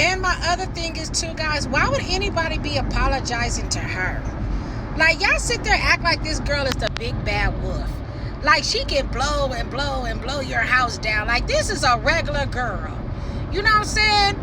And my other thing is too, guys, why would anybody be apologizing to her? Like, y'all sit there act like this girl is the big bad wolf. Like, she can blow and blow and blow your house down. Like, this is a regular girl. You know what I'm saying?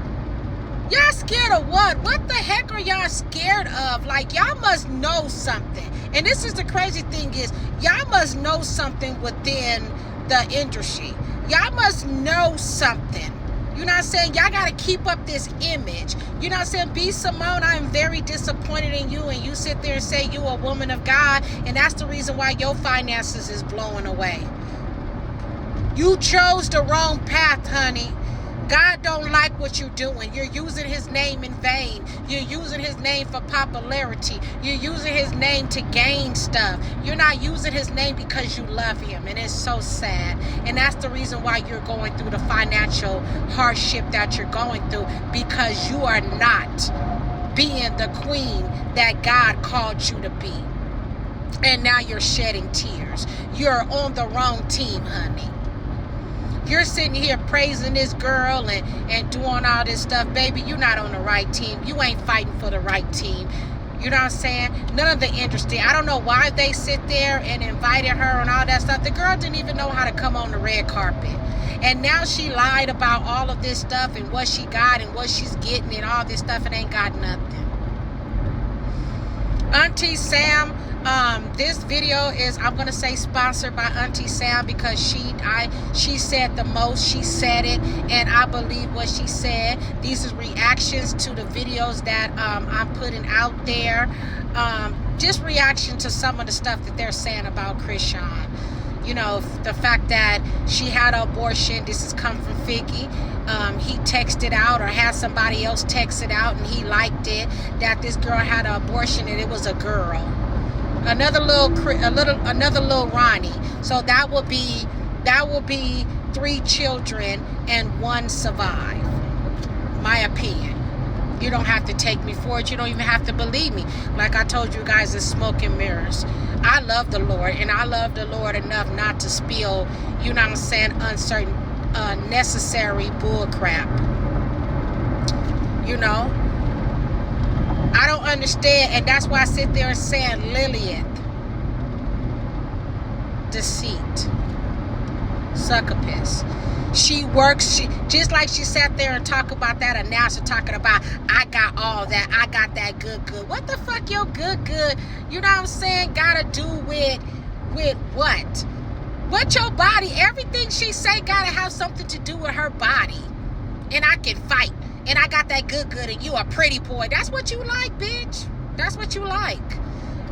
Y'all scared of what? What the heck are y'all scared of? Like, y'all must know something. And this is the crazy thing is, y'all must know something within the industry. Y'all must know something. You know what I'm saying? Y'all got to keep up this image. You know what I'm saying? B. Simone, I am very disappointed in you. And you sit there and say you a woman of God. And that's the reason why your finances is blowing away. You chose the wrong path, honey. God don't like what you're doing. You're using his name in vain. You're using his name for popularity. You're using his name to gain stuff. You're not using his name because you love him. And it's so sad. And that's the reason why you're going through the financial hardship that you're going through, because you are not being the queen that God called you to be. And now you're shedding tears. You're on the wrong team, honey. You're sitting here praising this girl and doing all this stuff. Baby, you're not on the right team. You ain't fighting for the right team. You know what I'm saying? None of the industry. I don't know why they sit there and invited her and all that stuff. The girl didn't even know how to come on the red carpet. And now she lied about all of this stuff and what she got and what she's getting and all this stuff and ain't got nothing. Auntie Sam, this video is, I'm going to say, sponsored by Auntie Sam, because she said the most. She said it, and I believe what she said. These are reactions to the videos that I'm putting out there. Just reaction to some of the stuff that they're saying about Chrisean. You know, the fact that she had an abortion. This has come from Figgy. He texted out, or had somebody else text it out, and he liked it, that this girl had an abortion and it was a girl. Another little Ronnie. So that will be 3 children and 1 survive. My opinion. You don't have to take me for it. You don't even have to believe me. Like I told you guys, it's smoke and mirrors. I love the Lord, and I love the Lord enough not to spill, you know what I'm saying, uncertain, unnecessary bull crap. You know? I don't understand, and that's why I sit there and say Lilith. Deceit. Succubus. She works, just like she sat there and talked about that announcer talking about, I got all that, I got that good. What the fuck your good? You know what I'm saying? Gotta do with what? What your body, everything she say gotta have something to do with her body. And I can fight. And I got that good, and you a pretty boy. That's what you like, bitch. That's what you like.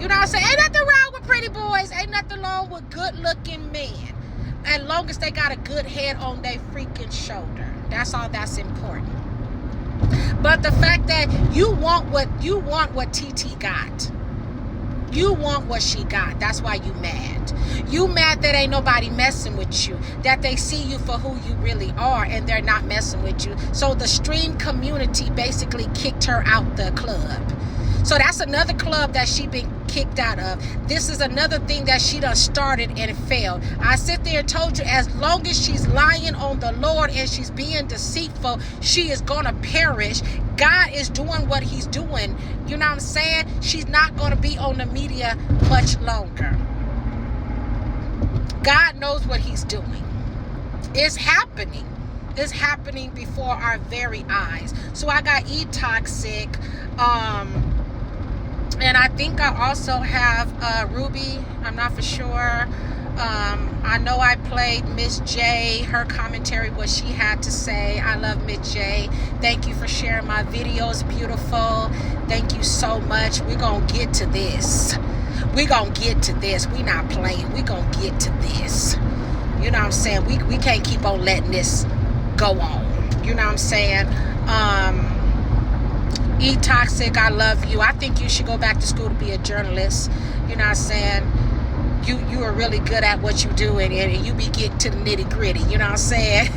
You know what I'm saying? Ain't nothing wrong with pretty boys. Ain't nothing wrong with good-looking men. As long as they got a good head on their freaking shoulder. That's all that's important. But the fact that you want what TT got. You want what she got. That's why you mad. You mad that ain't nobody messing with you. That they see you for who you really are and they're not messing with you. So the stream community basically kicked her out the club. So that's another club that she been kicked out of. This is another thing that she done started and failed. I sit there and told you, as long as she's lying on the Lord and she's being deceitful, she is going to perish. God is doing what he's doing. You know what I'm saying? She's not going to be on the media much longer. God knows what he's doing. It's happening. It's happening before our very eyes. So I got E-Toxic. And I think I also have Ruby. I'm not for sure. I know I played Miss J, her commentary, what she had to say. I love Miss J. Thank you for sharing my videos. Beautiful. Thank you so much. We're going to get to this. We're going to get to this. We're not playing. We're going to get to this. You know what I'm saying? We can't keep on letting this go on. You know what I'm saying? E-Toxic, I love you. I think you should go back to school to be a journalist. You know what I'm saying? You are really good at what you do, and you be getting to the nitty gritty. You know what I'm saying?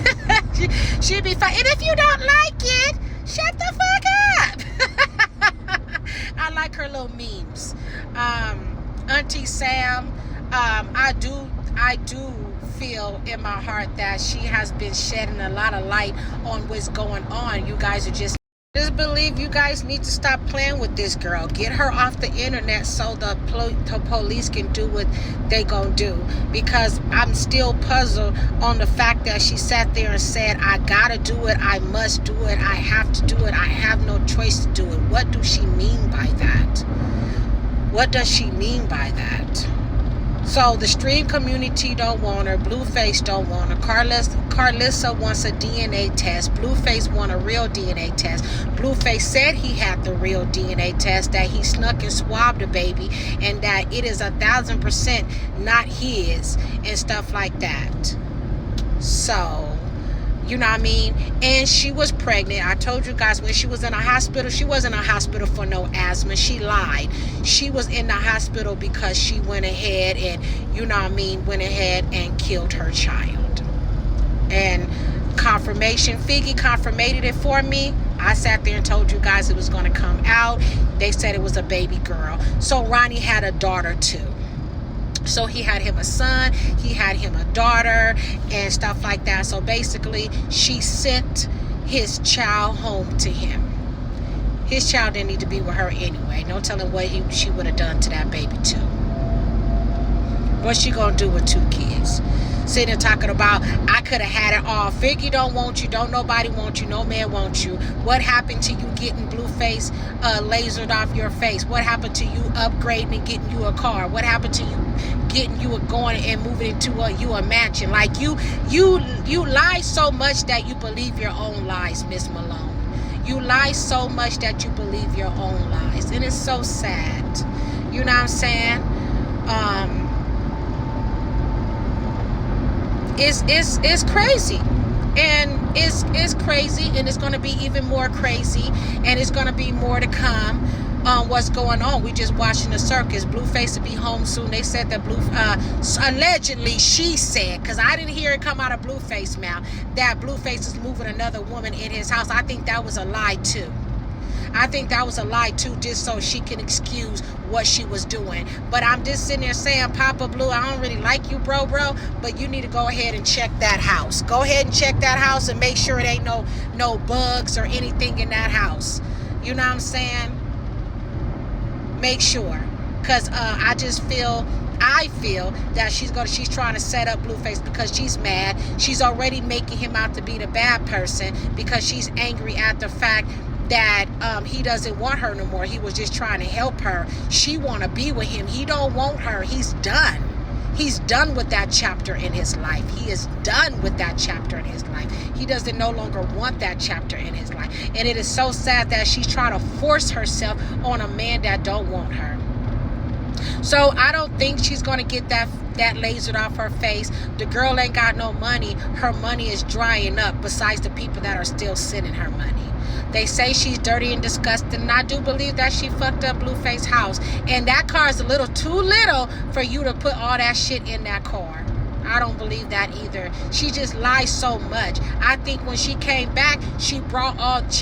She'd be fine. And if you don't like it, shut the fuck up. I like her little memes. Auntie Sam, I do feel in my heart that she has been shedding a lot of light on what's going on. You guys are just Just believe you guys need to stop playing with this girl. Get her off the internet so the police can do what they gonna do. Because I'm still puzzled on the fact that she sat there and said, I gotta do it, I must do it, I have to do it, I have no choice to do it. What do she mean by that? What does she mean by that? So the stream community don't want her. Blueface don't want her. Carlissa wants a DNA test. Blueface want a real DNA test. Blueface said he had the real DNA test, that he snuck and swabbed the baby, and that it is 1,000% not his, and stuff like that. So, you know what I mean? And she was pregnant. I told you guys when she was in a hospital, she wasn't in a hospital for no asthma. She lied. She was in the hospital because she went ahead and, you know what I mean, went ahead and killed her child. And confirmation, Figgy confirmated it for me. I sat there and told you guys it was going to come out. They said it was a baby girl. So Ronnie had a daughter too. So he had him a son, he had him a daughter, and stuff like that. So basically, she sent his child home to him. His child didn't need to be with her anyway. No telling what she would have done to that baby too. What's she gonna do with 2 kids? Sitting there talking about, I could have had it all. Figgy don't want you. Don't nobody want you. No man wants you. What happened to you getting Blueface lasered off your face? What happened to you upgrading and getting you a car? What happened to you getting you going and moving into a mansion? Like you lie so much that you believe your own lies, Miss Malone. You lie so much that you believe your own lies. And it's so sad. You know what I'm saying? It's crazy, and it's crazy, and it's going to be even more crazy, and it's going to be more to come on what's going on. We just watching the circus. Blueface will be home soon. They said that allegedly, she said, because I didn't hear it come out of Blueface mouth, that Blueface is moving another woman in his house. I think that was a lie too. I think that was a lie too, just so she can excuse what she was doing. But I'm just sitting there saying, Papa Blue, I don't really like you, bro, but you need to go ahead and check that house. Go ahead and check that house and make sure it ain't no bugs or anything in that house. You know what I'm saying? Make sure. Because I feel that she's trying to set up Blueface because she's mad. She's already making him out to be the bad person because she's angry at the fact that he doesn't want her no more. He was just trying to help her. She want to be with him. He don't want her. He's done. He's done with that chapter in his life. He is done with that chapter in his life. He doesn't no longer want that chapter in his life. And it is so sad that she's trying to force herself on a man that don't want her. So I don't think she's going to get that lasered off her face. The girl ain't got no money. Her money is drying up, besides the people that are still sending her money. They say she's dirty and disgusting, and I do believe that she fucked up Blueface's house. And that car is a little too little for you to put all that shit in that car. I don't believe that either. She just lies so much. I think when she came back, she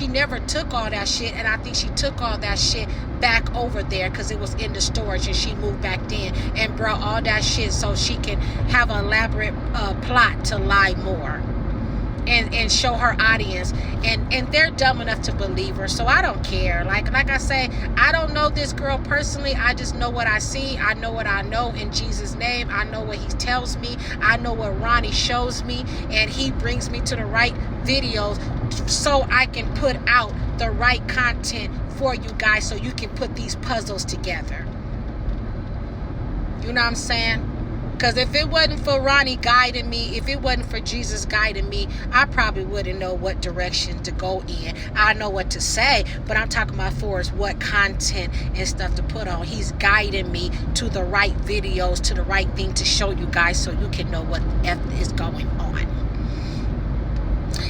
never took all that shit, and I think she took all that shit back over there because it was in the storage, and she moved back in and brought all that shit so she can have an elaborate plot to lie more. And show her audience, and they're dumb enough to believe her. So I don't care. Like I say, I don't know this girl personally. I just know what I see. I know what I know in Jesus' name. I know what he tells me. I know what Ronnie shows me, and he brings me to the right videos so I can put out the right content for you guys, so you can put these puzzles together. You know what I'm saying? Because if it wasn't for Ronnie guiding me, if it wasn't for Jesus guiding me, I probably wouldn't know what direction to go in. I know what to say, but I'm talking about for as what content and stuff to put on. He's guiding me to the right videos, to the right thing to show you guys, so you can know what F is going on.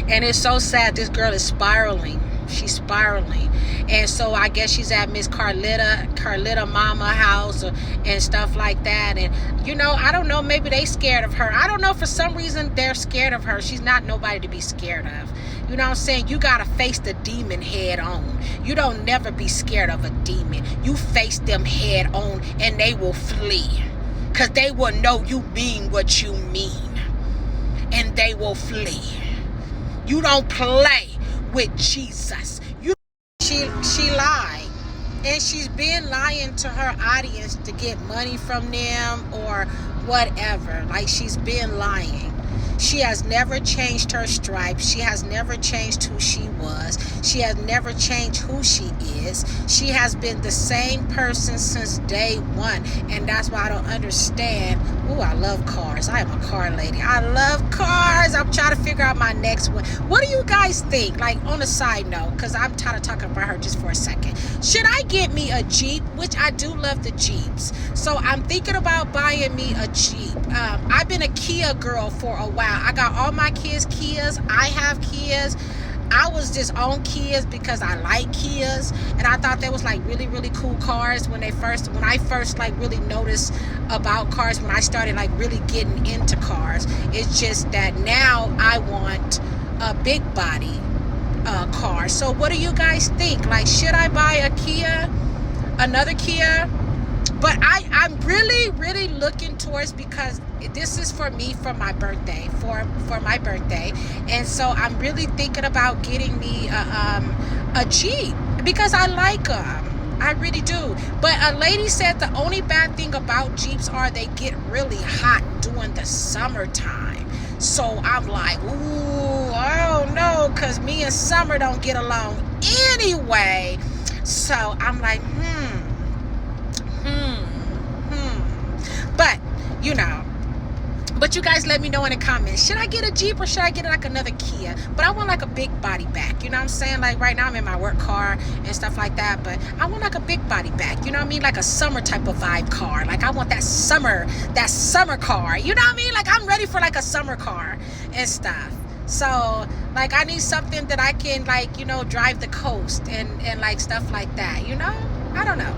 And it's so sad. This girl is spiraling. She's spiraling. And so I guess she's at Miss Carlita mama house and stuff like that. And, you know, I don't know. Maybe they scared of her. I don't know. For some reason, they're scared of her. She's not nobody to be scared of. You know what I'm saying? You got to face the demon head on. You don't never be scared of a demon. You face them head on and they will flee. Because they will know you mean what you mean. And they will flee. You don't play with Jesus. And she's been lying to her audience to get money from them or whatever. Like, she's been lying. She has never changed her stripes. She has never changed who she was. She has never changed who she is. She has been the same person since day one. And that's why I don't understand. Ooh, I love cars. I am a car lady. I love cars. I'm trying to figure out my next one. What do you guys think? Like, on a side note, because I'm tired of talking about her just for a second. Should I get me a Jeep? Which I do love the Jeeps. So I'm thinking about buying me a Jeep. I've been a Kia girl for a while. I got all my kids Kias. I have Kias. I was just on Kias because I like Kias, and I thought they was like really, really cool cars when I first like really noticed about cars, when I started like really getting into cars. It's just that now I want a big body car. So what do you guys think? Like, should I buy a Kia, another Kia? But I'm really, really looking towards, because this is for me for my birthday, for my birthday. And so I'm really thinking about getting me a Jeep because I like them. I really do. But a lady said the only bad thing about Jeeps are they get really hot during the summertime. So I'm like, ooh, I don't know, because me and Summer don't get along anyway. So I'm like, But, you know, but you guys let me know in the comments. Should I get a Jeep or should I get like another Kia? But I want like a big body back. You know what I'm saying? Like right now I'm in my work car and stuff like that. But I want like a big body back. You know what I mean? Like a summer type of vibe car. Like I want that summer car. You know what I mean? Like I'm ready for like a summer car and stuff. So like I need something that I can like, you know, drive the coast and like stuff like that. You know? I don't know.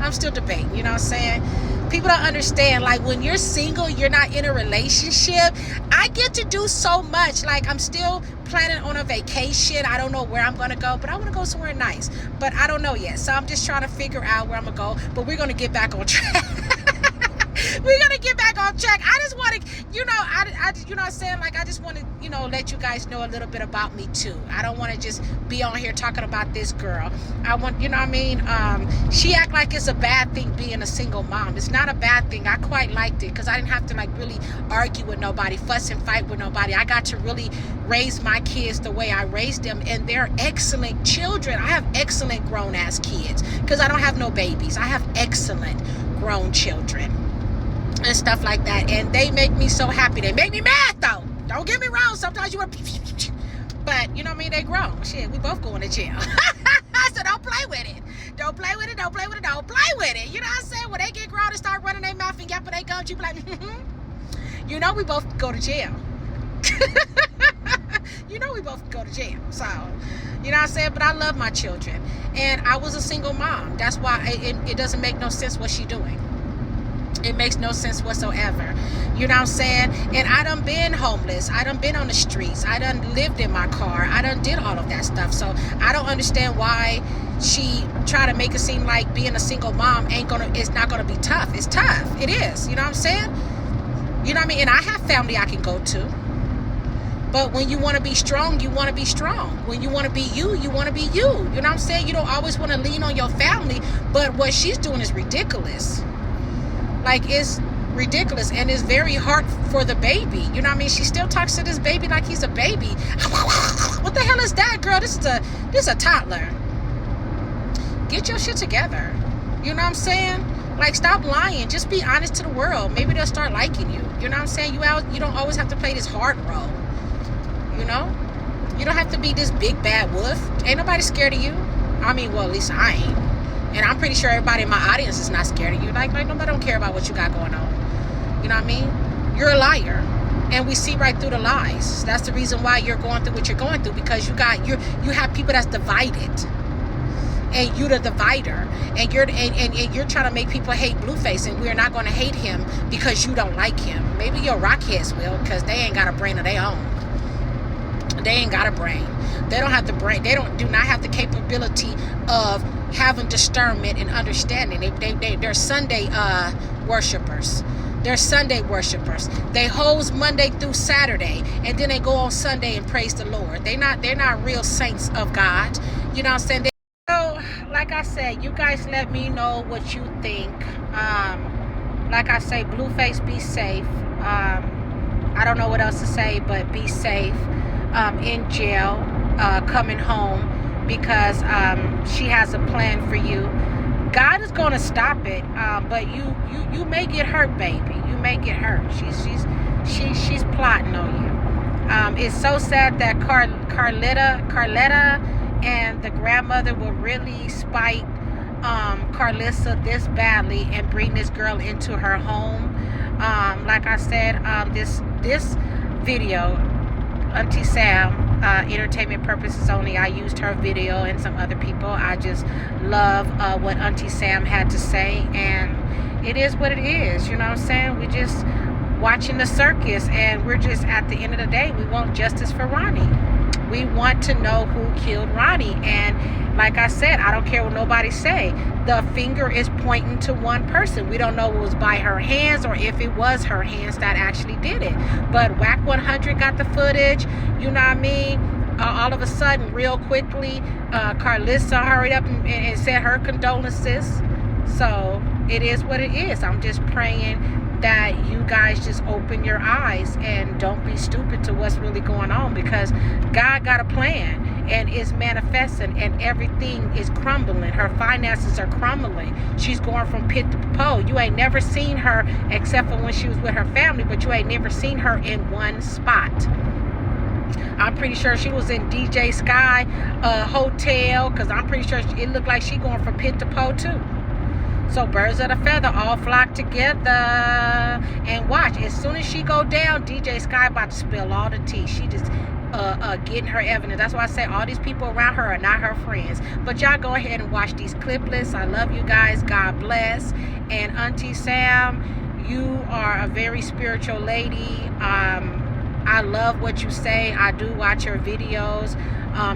I'm still debating. You know what I'm saying? People don't understand, like when you're single, you're not in a relationship. I get to do so much. Like I'm still planning on a vacation. I don't know where I'm gonna go, but I want to go somewhere nice, but I don't know yet. So I'm just trying to figure out where I'm gonna go, but we're gonna get back on track. We're gonna get back on track. I just want to, you know, I you know what I'm saying? Like I just want to, you know, let you guys know a little bit about me too. I don't want to just be on here talking about this girl. I want, you know what I mean? She act like it's a bad thing being a single mom. It's not a bad thing. I quite liked it because I didn't have to like really argue with nobody, fuss and fight with nobody. I got to really raise my kids the way I raised them, and they're excellent children. I have excellent grown ass kids because I don't have no babies. I have excellent grown children and stuff like that, and they make me so happy. They make me mad though. Don't get me wrong. Sometimes you want, but you know what I mean. They grown. Shit, we both going to jail. So don't play with it. Don't play with it. Don't play with it. Don't play with it. You know what I'm saying? When they get grown and start running their mouth and yapping their gums, you be like, you know, we both go to jail. You know, we both go to jail. So, you know what I'm saying? But I love my children, and I was a single mom. That's why it doesn't make no sense what she doing. It makes no sense whatsoever. You know what I'm saying? And I done been homeless. I done been on the streets. I done lived in my car. I done did all of that stuff. So I don't understand why she try to make it seem like being a single mom it's not gonna be tough. It's tough. It is. You know what I'm saying? You know what I mean? And I have family I can go to. But when you want to be strong, you want to be strong. When you want to be you, you want to be you. You know what I'm saying? You don't always want to lean on your family. But what she's doing is ridiculous. Like, it's ridiculous, and it's very hard for the baby. You know what I mean? She still talks to this baby like he's a baby. What the hell is that, girl? This is a toddler. Get your shit together. You know what I'm saying? Like, stop lying. Just be honest to the world. Maybe they'll start liking you. You know what I'm saying? You don't always have to play this hard role. You know? You don't have to be this big bad wolf. Ain't nobody scared of you. I mean, well, at least I ain't. And I'm pretty sure everybody in my audience is not scared of you. Like nobody don't care about what you got going on. You know what I mean? You're a liar. And we see right through the lies. That's the reason why you're going through what you're going through, because you have people that's divided. And you're the divider. And you're trying to make people hate Blueface, and we're not going to hate him because you don't like him. Maybe your rockheads will, because they ain't got a brain of their own. They ain't got a brain. They don't have the brain. They do not have the capability of having discernment and understanding. They're Sunday worshipers. They're Sunday worshipers. They hoes Monday through Saturday, and then they go on Sunday and praise the Lord. They're not real saints of God. You know what I'm saying? So, like I said, you guys let me know what you think. Like I say, Blueface, be safe. I don't know what else to say, but be safe in jail, coming home, because she has a plan for you. God is going to stop it, but you may get hurt, baby. You may get hurt. She's plotting on you. It's so sad that Carletta and the grandmother will really spite Carlissa this badly and bring this girl into her home. Like I said, this video, Auntie Sam, entertainment purposes only. I used her video and some other people. I just love what Auntie Sam had to say, and it is what it is. You know what I'm saying? We just watching the circus, and we're just, at the end of the day, we want justice for Ronnie. We want to know who killed Ronnie. And like I said, I don't care what nobody say. The finger is pointing to one person. We don't know if it was by her hands or if it was her hands that actually did it. But Whack 100 got the footage. You know what I mean? All of a sudden, real quickly, Carlissa hurried up and said her condolences. So it is what it is. I'm just praying that you guys just open your eyes and don't be stupid to what's really going on, because God got a plan and it's manifesting, and everything is crumbling. Her finances are crumbling. She's going from pit to pole. You ain't never seen her, except for when she was with her family, but you ain't never seen her in one spot. I'm pretty sure she was in DJ Sky hotel, because I'm pretty sure it looked like she going from pit to pole too. So birds of a feather all flock together. And watch, as soon as she go down, DJ Sky about to spill all the tea. She just getting her evidence. That's why I say all these people around her are not her friends. But y'all go ahead and watch these cliplets. I love you guys. God bless. And Auntie Sam, you are a very spiritual lady. I love what you say. I do watch your videos.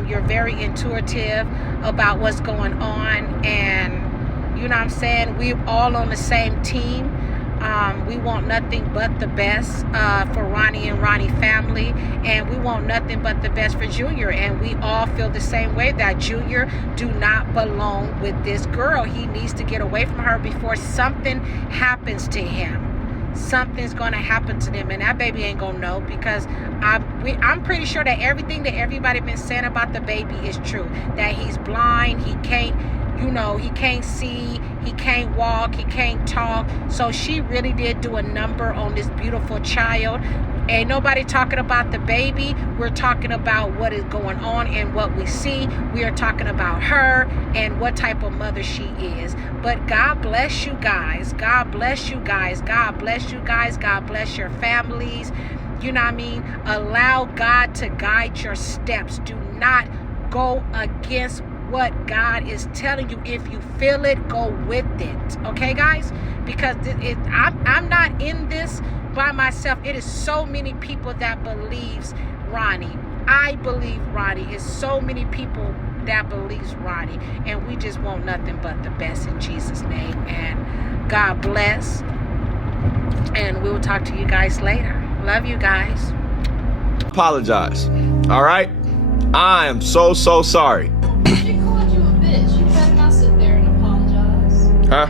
You're very intuitive about what's going on, and you know what I'm saying? We're all on the same team. We want nothing but the best for Ronnie and Ronnie family. And we want nothing but the best for Junior. And we all feel the same way, that Junior do not belong with this girl. He needs to get away from her before something happens to him. Something's going to happen to them, and that baby ain't going to know, because I'm pretty sure that everything that everybody been saying about the baby is true. That he's blind, he can't, you know, he can't see, he can't walk, he can't talk. So she really did do a number on this beautiful child. Ain't nobody talking about the baby. We're talking about what is going on and what we see. We are talking about her and what type of mother she is. But God bless you guys. God bless you guys. God bless you guys. God bless your families. You know what I mean? Allow God to guide your steps. Do not go against what God is telling you. If you feel it, go with it. Okay, guys? Because I'm not in this by myself. It is so many people that believes Ronnie. I believe Ronnie. It's so many people that believes Ronnie, and we just want nothing but the best in Jesus' name. And God bless, and we will talk to you guys later. Love you guys. Apologize. All right, I am so sorry. She called you a bitch. You better not sit there and apologize. Huh?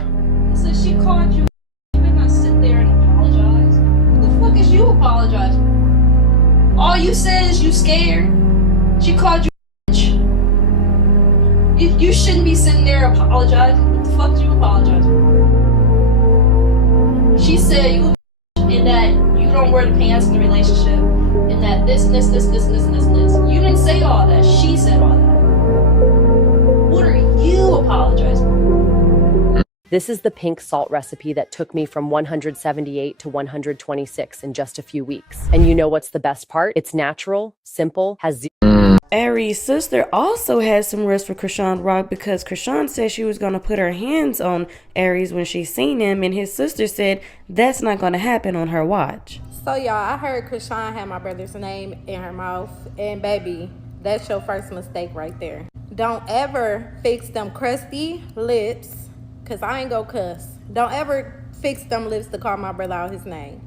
I said she called you. You better not sit there and apologize. Who the fuck is you apologizing? All you said is you scared. She called you a bitch. You shouldn't be sitting there apologizing. What the fuck did you apologize for? She said you a bitch, and that you don't wear the pants in the relationship, and that this and this, this, this, and this, and this, and this. You didn't say all that. She said all that. What are you apologizing for? This is the pink salt recipe that took me from 178 to 126 in just a few weeks. And you know what's the best part? It's natural, simple, has zero. Aries' sister also had some risk for Chriseanrock, because Chrisean said she was going to put her hands on Aries when she seen him, and his sister said that's not going to happen on her watch. So y'all, I heard Chrisean had my brother's name in her mouth, and baby, that's your first mistake right there. Don't ever fix them crusty lips, because I ain't go cuss. Don't ever fix them lips to call my brother out his name.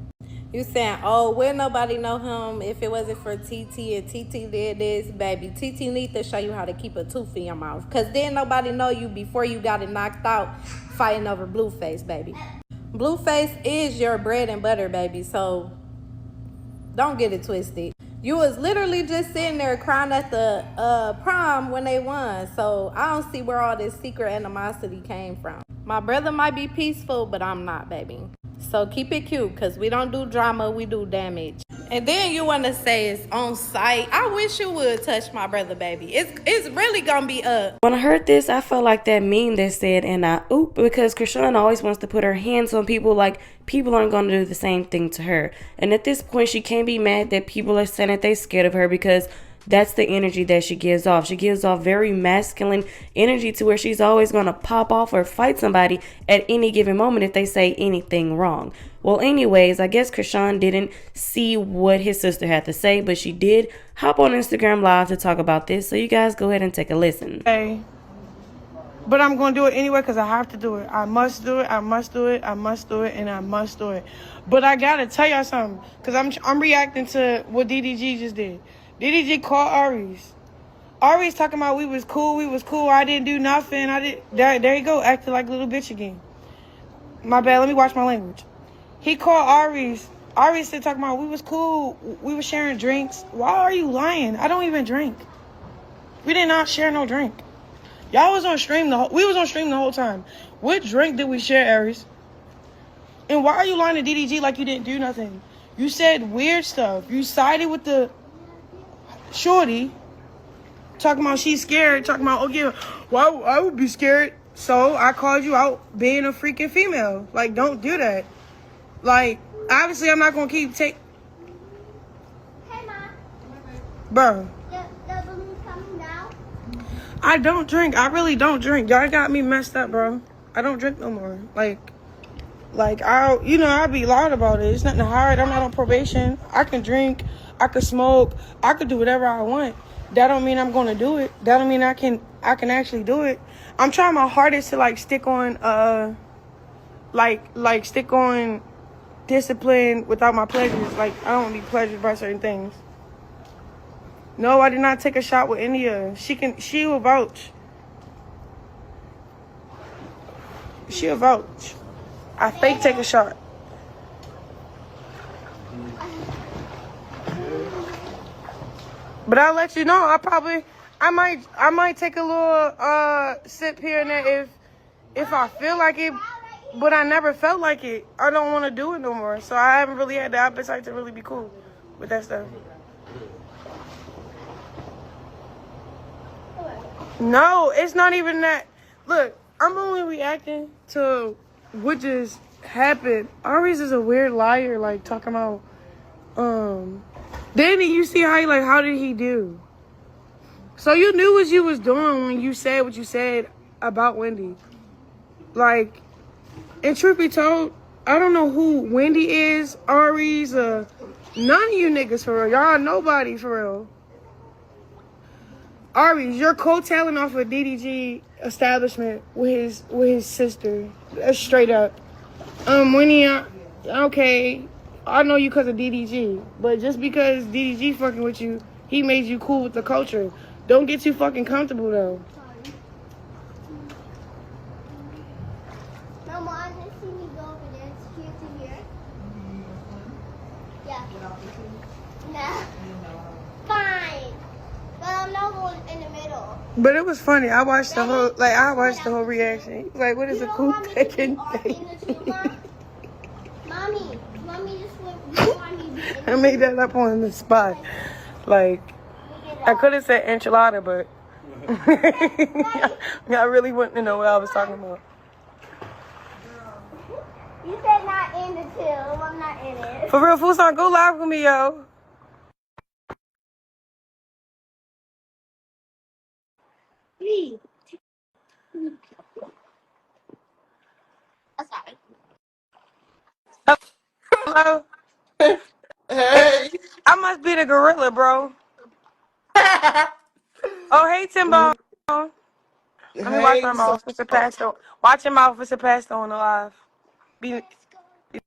You saying, oh, would nobody know him if it wasn't for TT and TT did this, baby? TT need to show you how to keep a tooth in your mouth. Because then nobody know you before you got it knocked out fighting over Blueface, baby. Blueface is your bread and butter, baby. So don't get it twisted. You was literally just sitting there crying at the prom when they won. So I don't see where all this secret animosity came from. My brother might be peaceful, but I'm not, baby. So keep it cute, because we don't do drama, we do damage. And then you want to say it's on site. I wish you would touch my brother, baby. It's really going to be up. When I heard this, I felt like that meme that said, and I oop, because Chrisean always wants to put her hands on people like people aren't going to do the same thing to her. And at this point, she can't be mad that people are saying that they're scared of her, because that's the energy that she gives off. She gives off very masculine energy to where she's always going to pop off or fight somebody at any given moment if they say anything wrong. Well, anyways, I guess Chrisean didn't see what his sister had to say, but she did hop on Instagram Live to talk about this. So you guys go ahead and take a listen. Hey, but I'm going to do it anyway because I have to do it. I must do it. I must do it. I must do it. And I must do it. But I got to tell y'all something, because I'm reacting to what DDG just did. DDG called Aries. Aries talking about we was cool. I didn't do nothing. There you go, acting like a little bitch again. My bad. Let me watch my language. He called Aries. Aries said talking about we was cool. We were sharing drinks. Why are you lying? I don't even drink. We did not share no drink. Y'all was on stream we was on stream the whole time. What drink did we share, Aries? And why are you lying to DDG like you didn't do nothing? You said weird stuff. You sided with the shorty, talking about she's scared, talking about, oh yeah, well, I would be scared. So I called you out being a freaking female. Like, don't do that. Like, obviously I'm not gonna keep Hey, Mom. Bro. The balloon's coming now? I don't drink. I really don't drink. Y'all got me messed up, bro. I don't drink no more. Like I'll be loud about it. It's nothing hard. I'm not on probation. I can drink. I could smoke. I could do whatever I want. That don't mean I'm gonna do it. That don't mean I can actually do it. I'm trying my hardest to stick on stick on discipline without my pleasures. Like, I don't be pleasured by certain things. No, I did not take a shot with any of her. She will vouch. She'll vouch. I fake take a shot. But I'll let you know. I might take a little sip here and there if I feel like it. But I never felt like it. I don't want to do it no more. So I haven't really had the appetite to really be cool with that stuff. No, it's not even that. Look, I'm only reacting to what just happened. Aries is a weird liar, like talking about then you see how did he do? So you knew what you was doing when you said what you said about Wendy. Like, and truth be told, I don't know who Wendy is, Aries, none of you niggas for real. Y'all nobody for real. Aries, you're co-tailing off of DDG establishment with his sister. That's straight up. Wendy, okay, I know you because of DDG, but just because DDG fucking with you, he made you cool with the culture. Don't get too fucking comfortable though. No, Mom, just see me go over there. It's here to here. Yeah. Nah. Fine. But I'm not going in the middle. But it was funny. I watched the whole reaction. Like, what is a cool taking thing? Mommy, just want me to be I made that up on the spot. Like, I could have said enchilada, but I really wouldn't know what I was talking about. You said not in the chill. I'm not in it. For real, Fusan, go live with me, yo. Hello? Hey. I must be the gorilla, bro. Oh, hey, Timbo. Let me watch my mouth. It's a pastor. Watch your mouth. It's a pastor on the live.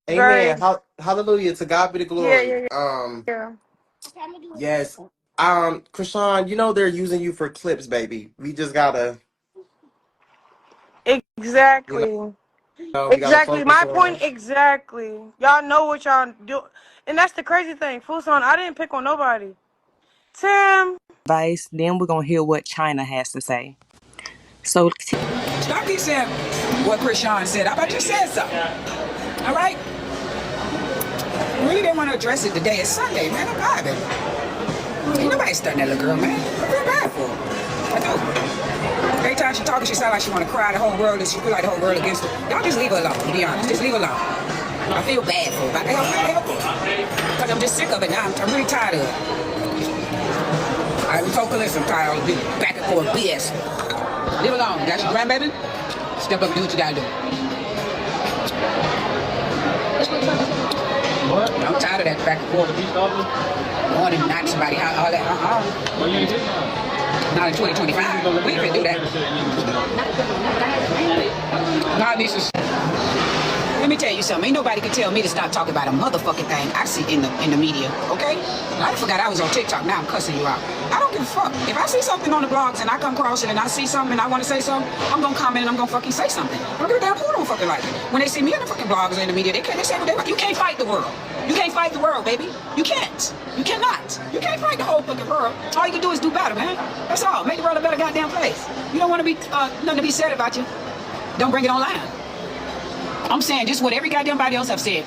Right. Amen. Hallelujah. To God be the Yeah, glory. yeah, yeah. Yes. Krishan, you know they're using you for clips, baby. We just gotta, you Exactly. we gotta Exactly. focus My point on. exactly. Y'all know what y'all do. And that's the crazy thing. Fuson, I didn't pick on nobody. Tim. Advice. Then we're gonna hear what China has to say. So Stop keep saying what Chrisean said. I just said something. All right? We really didn't want to address it today. It's Sunday, man. I'm vibing. Ain't nobody studying that little girl, man. I feel bad for her. I do. Every time she talking, she sound like she want to cry. The whole world is, she feel like the whole world against her. Y'all just leave her alone, to be honest. Just leave her alone. I feel bad for her. I can help her. Because I'm just sick of it now. I'm really tired of it. All right, we told Calista I'm tired of all the back and forth BS. Leave her alone. That's your grandbaby? Step up and do what you gotta do. I'm tired of that back and forth. Wanting to knock somebody out, all that. Not in 2025. We ain't gonna do that. Not this. Let me tell you something. Ain't nobody can tell me to stop talking about a motherfucking thing I see in the media, okay? I forgot I was on TikTok. Now I'm cussing you out. I don't give a fuck. If I see something on the blogs and I come across it and I see something and I want to say something, I'm gonna comment and I'm gonna fucking say something. I don't give a damn who don't fucking like it. When they see me in the fucking blogs or in the media, they say what they want. You can't fight the world. You can't fight the world, baby. You can't. You cannot. You can't fight the whole fucking world. All you can do is do better, man. That's all. Make the world a better goddamn place. You don't want to be nothing to be said about you. Don't bring it online. I'm saying just what every goddamn body else have said,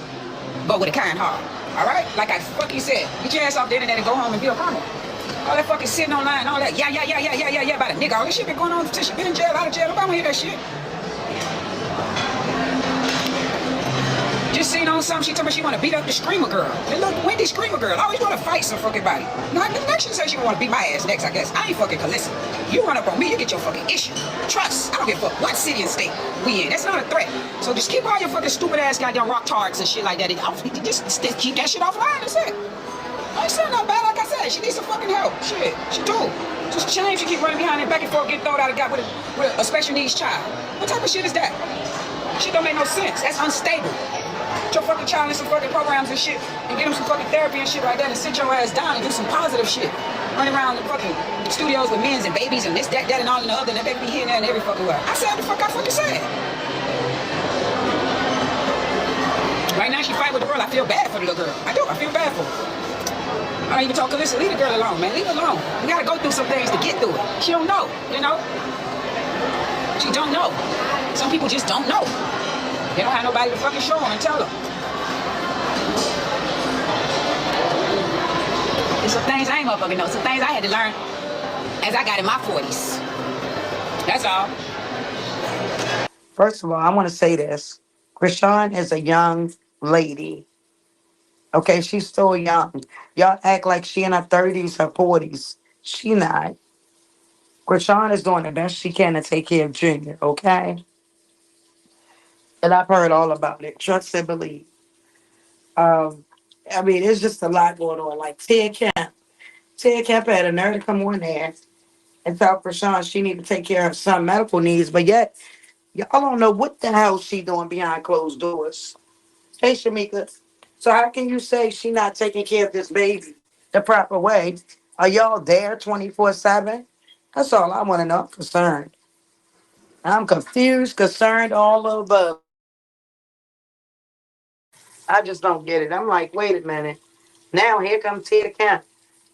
but with a kind heart. All right? Like I fucking said, get your ass off the internet and go home and be a mama. All that fucking sitting online, all that yeah about a nigga. All this shit been going on since she been in jail, out of jail. Nobody wanna hear that shit. Just seen on something, she told me she want to beat up the Screamer girl. And look, Wendy Screamer girl, I always want to fight some fucking body. Now, next she says she want to beat my ass next, I guess. I ain't fucking Calissa. You run up on me, you get your fucking issue. Trust. I don't give a fuck what city and state we in. That's not a threat. So just keep all your fucking stupid ass goddamn rock tarts and shit like that. Just keep that shit offline, that's it. I ain't saying nothing bad, like I said. She needs some fucking help. Shit, she do. Just shame she keep running behind and back and forth, getting thrown out of God with a special needs child. What type of shit is that? Shit don't make no sense. That's unstable. Put your fucking child in some fucking programs and shit and get them some fucking therapy and shit like that and sit your ass down and do some positive shit. Run around the fucking studios with men and babies and this, that, and all and the other and they be here and there and every fucking way. I said what the fuck I fucking said. Right now she fight with the world. I feel bad for the little girl. I do. I feel bad for her. I don't even talk to Calissa. Leave the girl alone, man. Leave her alone. We gotta go through some things to get through it. She don't know, you know? She don't know. Some people just don't know. They don't have nobody to fucking show them and tell them. There's some things I ain't motherfucking know. Some things I had to learn as I got in my 40s. That's all. First of all, I want to say this. Krishan is a young lady. Okay, she's still young. Y'all act like she in her 30s or 40s. She not. Krishan is doing the best she can to take care of Junior, okay? And I've heard all about it. Trust and believe. I mean, it's just a lot going on. Like Ted Kemp. Ted Kemp had a nerve to come on there and tell Krishan she need to take care of some medical needs, but yet y'all don't know what the hell she doing behind closed doors. Hey, Shamika. So how can you say she not taking care of this baby the proper way? Are y'all there 24/7? That's all I want to know. I'm concerned. I'm confused, concerned, all over. I just don't get it. I'm like, wait a minute. Now here comes Tia Camp.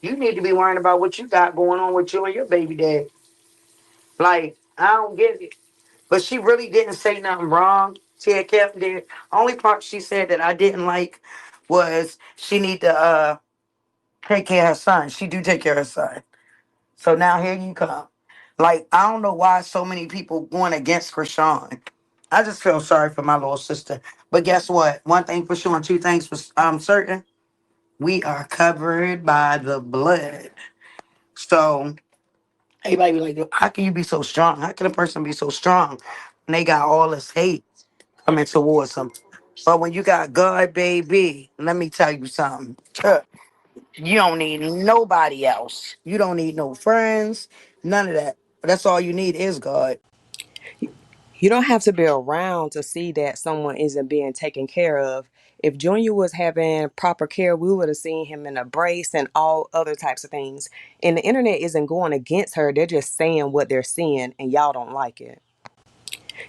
You need to be worrying about what you got going on with you and your baby dad. Like, I don't get it. But she really didn't say nothing wrong. Tia Camp did. Only part she said that I didn't like was she need to take care of her son. She do take care of her son. So now here you come. Like, I don't know why so many people going against Krishan. I just feel sorry for my little sister. But guess what? One thing for sure and two things for certain. We are covered by the blood. So everybody be like, how can you be so strong? How can a person be so strong? And they got all this hate coming towards them. But when you got God, baby, let me tell you something. You don't need nobody else. You don't need no friends, none of that. That's all you need is God. you don't have to be around to see that someone isn't being taken care of. If Junior was having proper care, we would have seen him in a brace and all other types of things. And the internet isn't going against her. They're just saying what they're seeing, and y'all don't like it.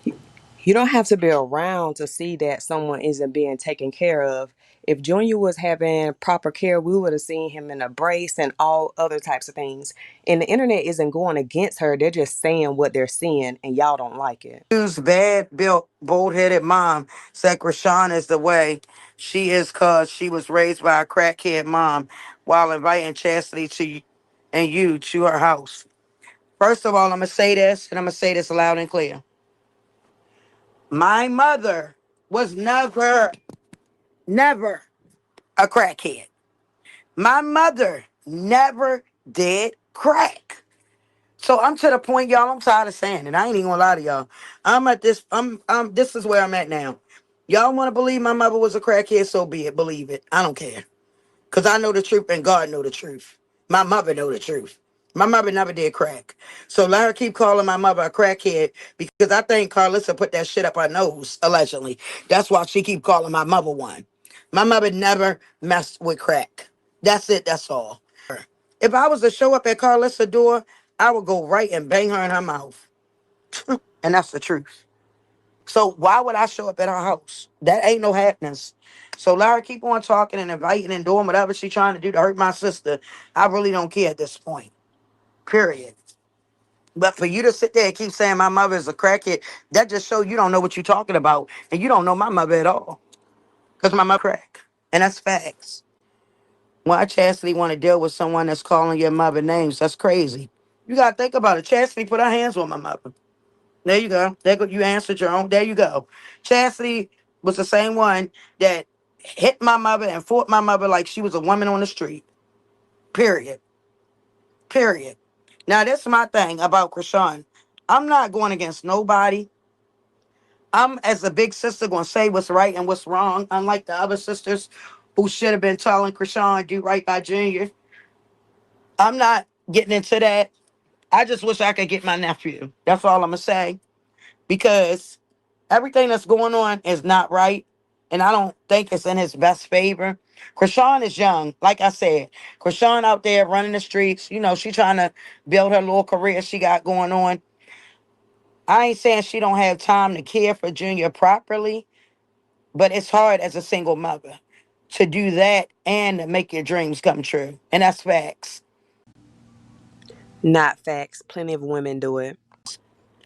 You don't have to be around to see that someone isn't being taken care of. If Junior was having proper care, we would have seen him in a brace and all other types of things. And the internet isn't going against her. They're just saying what they're seeing, and y'all don't like it. Bad built, bold-headed mom said Krishan is the way she is cause she was raised by a crackhead mom while inviting Chastity and you to her house. First of all, I'm gonna say this, and I'm gonna say this loud and clear. My mother was never a crackhead. My mother never did crack. So I'm to the point, y'all, I'm tired of saying it. I ain't even gonna lie to y'all. This is where I'm at now. Y'all want to believe my mother was a crackhead, so be it. Believe it. I don't care. Because I know the truth and God know the truth. My mother know the truth. My mother never did crack. So let her keep calling my mother a crackhead because I think Carlissa put that shit up her nose, allegedly. That's why she keep calling my mother one. My mother never messed with crack. That's it. That's all. If I was to show up at Carlissa's door, I would go right and bang her in her mouth. And that's the truth. So why would I show up at her house? That ain't no happiness. So let her keep on talking and inviting and doing whatever she's trying to do to hurt my sister. I really don't care at this point. Period. But for you to sit there and keep saying my mother is a crackhead, that just shows you don't know what you're talking about. And you don't know my mother at all. Because my mother crack. And that's facts. Why Chastity want to deal with someone that's calling your mother names? That's crazy. You got to think about it. Chastity put her hands on my mother. There you go. There go. You answered your own. There you go. Chastity was the same one that hit my mother and fought my mother like she was a woman on the street. Period. Period. Now, this is my thing about Krishan. I'm not going against nobody. I'm, as a big sister, going to say what's right and what's wrong, unlike the other sisters who should have been telling Krishan, do right by Junior. I'm not getting into that. I just wish I could get my nephew. That's all I'm going to say. Because everything that's going on is not right. And I don't think it's in his best favor. Krishan is young. Like I said, Krishan out there running the streets. You know, she trying to build her little career she got going on. I ain't saying she don't have time to care for Junior properly, but it's hard as a single mother to do that and to make your dreams come true. And that's facts. Not facts. Plenty of women do it.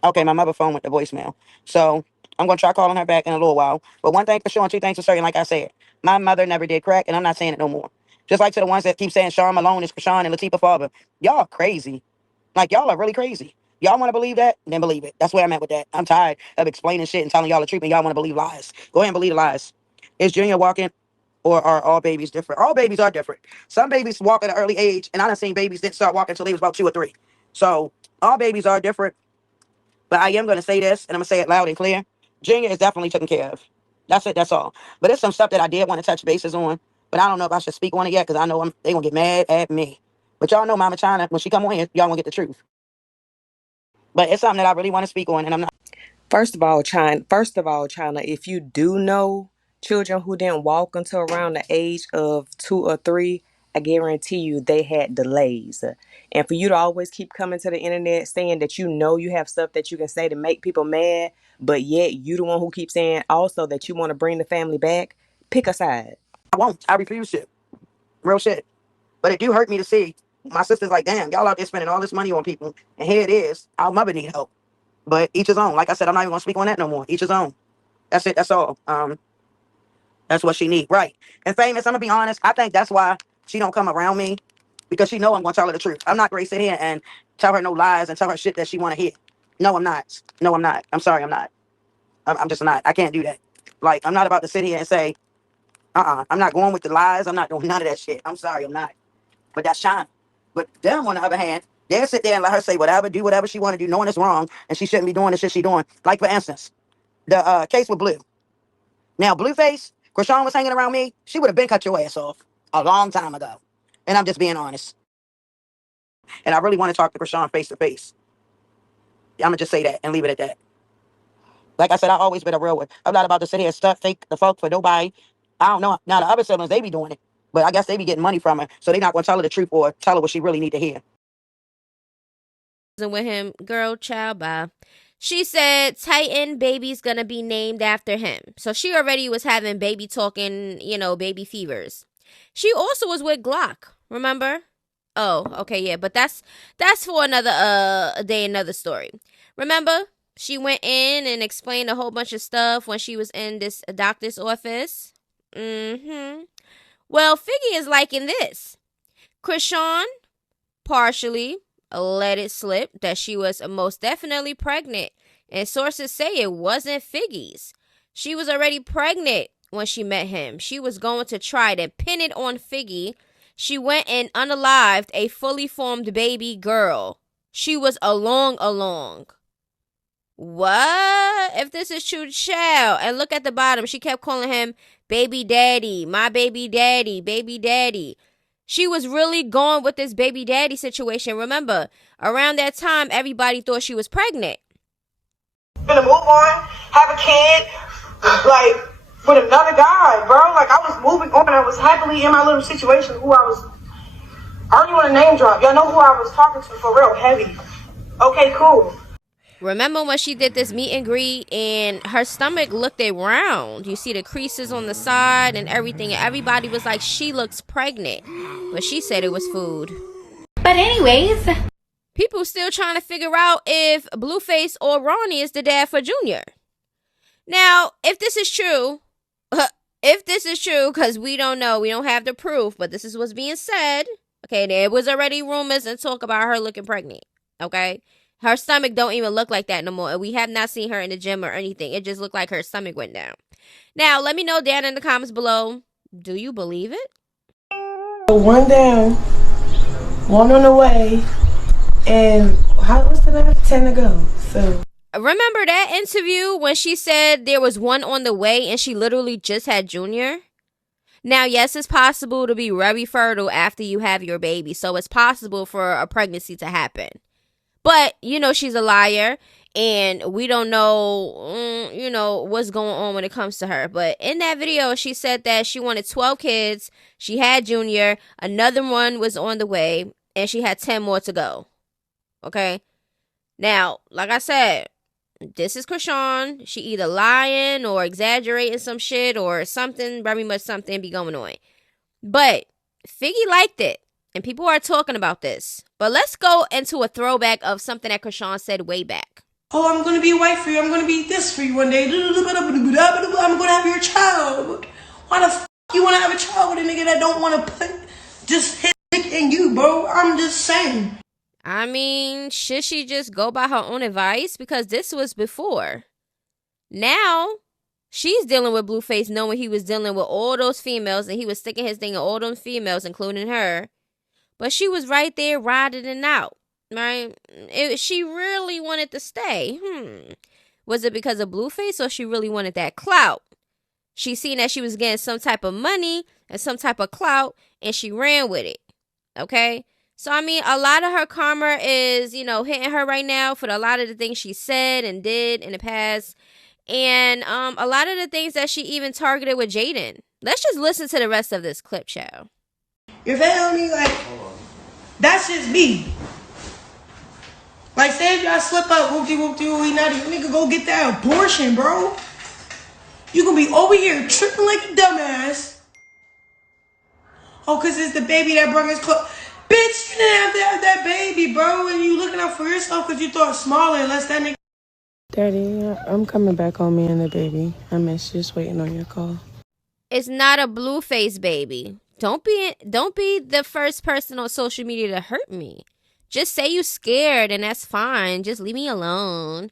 Okay, my mother phone went to voicemail. So I'm gonna try calling her back in a little while. But one thing for sure and two things for certain, like I said, my mother never did crack, and I'm not saying it no more. Just like to the ones that keep saying Sean Malone is Krishan and Latifah father. Y'all crazy. Like y'all are really crazy. Y'all want to believe that? Then believe it. That's where I'm at with that. I'm tired of explaining shit and telling y'all the truth, and y'all want to believe lies. Go ahead and believe the lies. Is Junior walking, or are all babies different? All babies are different. Some babies walk at an early age, and I done seen babies didn't start walking until they was about 2 or 3. So all babies are different. But I am going to say this, and I'm going to say it loud and clear. Junior is definitely taken care of. That's it. That's all. But there's some stuff that I did want to touch bases on. But I don't know if I should speak on it yet because I know they going to get mad at me. But y'all know Mama China, when she come on here, y'all going to get the truth. But it's something that I really want to speak on, and I'm not. China, if you do know children who didn't walk until around the age of 2 or 3, I guarantee you they had delays. And for you to always keep coming to the internet saying that you know you have stuff that you can say to make people mad, but yet you the one who keeps saying also that you want to bring the family back, pick a side. I won't. I refuse shit. Real shit. But it do hurt me to see my sister's like, damn, y'all out there spending all this money on people. And here it is. Our mother need help. But each his own. Like I said, I'm not even going to speak on that no more. Each his own. That's it. That's all. That's what she need. Right. And famous, I'm going to be honest. I think that's why she don't come around me. Because she know I'm going to tell her the truth. I'm not going to sit here and tell her no lies and tell her shit that she want to hear. No, I'm not. No, I'm not. I'm sorry, I'm not. I'm just not. I can't do that. Like, I'm not about to sit here and say, I'm not going with the lies. I'm not doing none of that shit. I'm sorry, I'm not. But that's China. But them, on the other hand, they'll sit there and let her say whatever, do whatever she want to do, knowing it's wrong, and she shouldn't be doing the shit she doing. Like, for instance, the case with Blue. Now, Blueface, Krishan was hanging around me. She would have been cut your ass off a long time ago. And I'm just being honest. And I really want to talk to Krishan face to face. I'm going to just say that and leave it at that. Like I said, I've always been a real one. I'm not about to sit here and stuff fake the fuck for nobody. I don't know. Now the other siblings, they be doing it, but I guess they be getting money from her, so they not gonna tell her the truth or tell her what she really need to hear. With him, girl, child, bye. She said Titan baby's gonna be named after him. So she already was having baby talking, baby fevers. She also was with Glock, remember? Oh, okay, yeah, but that's for another day, another story. Remember, she went in and explained a whole bunch of stuff when she was in this doctor's office. Well, Figgy is liking this. Chrisean partially let it slip that she was most definitely pregnant, and sources say it wasn't Figgy's. She was already pregnant when she met him. She was going to try to pin it on Figgy. She went and unalived a fully formed baby girl. She was along. What? If this is true, child. And look at the bottom. She kept calling him baby daddy, my baby daddy, baby daddy. She was really going with this baby daddy situation. Remember, around that time, everybody thought she was pregnant. Gonna move on, have a kid, like, with another guy, bro. Like, I was moving on. I was happily in my little situation. I already want to name drop. Y'all know who I was talking to for real, heavy. Okay, cool. Remember when she did this meet and greet and her stomach looked round? You see the creases on the side and everything. And everybody was like, she looks pregnant. But she said it was food. But anyways, people still trying to figure out if Blueface or Ronnie is the dad for Junior. Now, if this is true, because we don't know, we don't have the proof, but this is what's being said. Okay, there was already rumors and talk about her looking pregnant. Okay. Her stomach don't even look like that no more. And we have not seen her in the gym or anything. It just looked like her stomach went down. Now, let me know down in the comments below. Do you believe it? One down, one on the way, and what's the last 10 to go? So remember that interview when she said there was one on the way and she literally just had Junior? Now, yes, it's possible to be very fertile after you have your baby. So it's possible for a pregnancy to happen. But, she's a liar, and we don't know, what's going on when it comes to her. But in that video, she said that she wanted 12 kids. She had Junior. Another one was on the way, and she had 10 more to go. Okay? Now, like I said, this is Chrisean. She either lying or exaggerating some shit or something, very much something be going on. But Figgy liked it. And people are talking about this. But let's go into a throwback of something that Chrisean said way back. Oh, I'm going to be a wife for you. I'm going to be this for you one day. I'm going to have your child. Why the f*** you want to have a child with a nigga that don't want to put just his dick in you, bro? I'm just saying. I mean, should she just go by her own advice? Because this was before. Now, she's dealing with Blueface knowing he was dealing with all those females and he was sticking his thing in all those females, including her. But she was right there riding it out, right? She really wanted to stay. Was it because of Blueface or she really wanted that clout? She seen that she was getting some type of money and some type of clout, and she ran with it, okay? So, I mean, a lot of her karma is, hitting her right now for a lot of the things she said and did in the past. And a lot of the things that she even targeted with Jaden. Let's just listen to the rest of this clip, child. You feel me? Like, that's just me. Like, say if y'all slip up, whoopty-whoopty-whoopty, nutty, nigga, go get that abortion, bro. You gonna be over here tripping like a dumbass. Oh, because it's the baby that brought his clothes. Bitch, you didn't have to have that baby, bro. And you looking out for yourself because you thought smaller unless that nigga. Daddy, I'm coming back on me and the baby. I'm just waiting on your call. It's not a Blueface baby. Don't be the first person on social media to hurt me. Just say you scared and that's fine. Just leave me alone.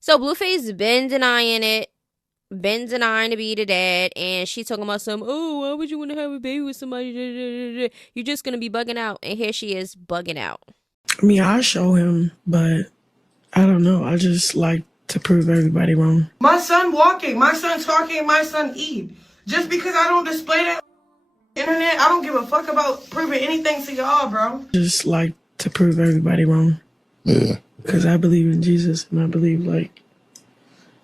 So Blueface been denying it. Been denying to be the dad. And she talking about why would you want to have a baby with somebody? You're just going to be bugging out. And here she is bugging out. I mean, I'll show him, but I don't know. I just like to prove everybody wrong. My son walking, my son talking, my son eat. Just because I don't display that internet, I don't give a fuck about proving anything to y'all, bro. Just like to prove everybody wrong. Yeah. Because I believe in Jesus and I believe, I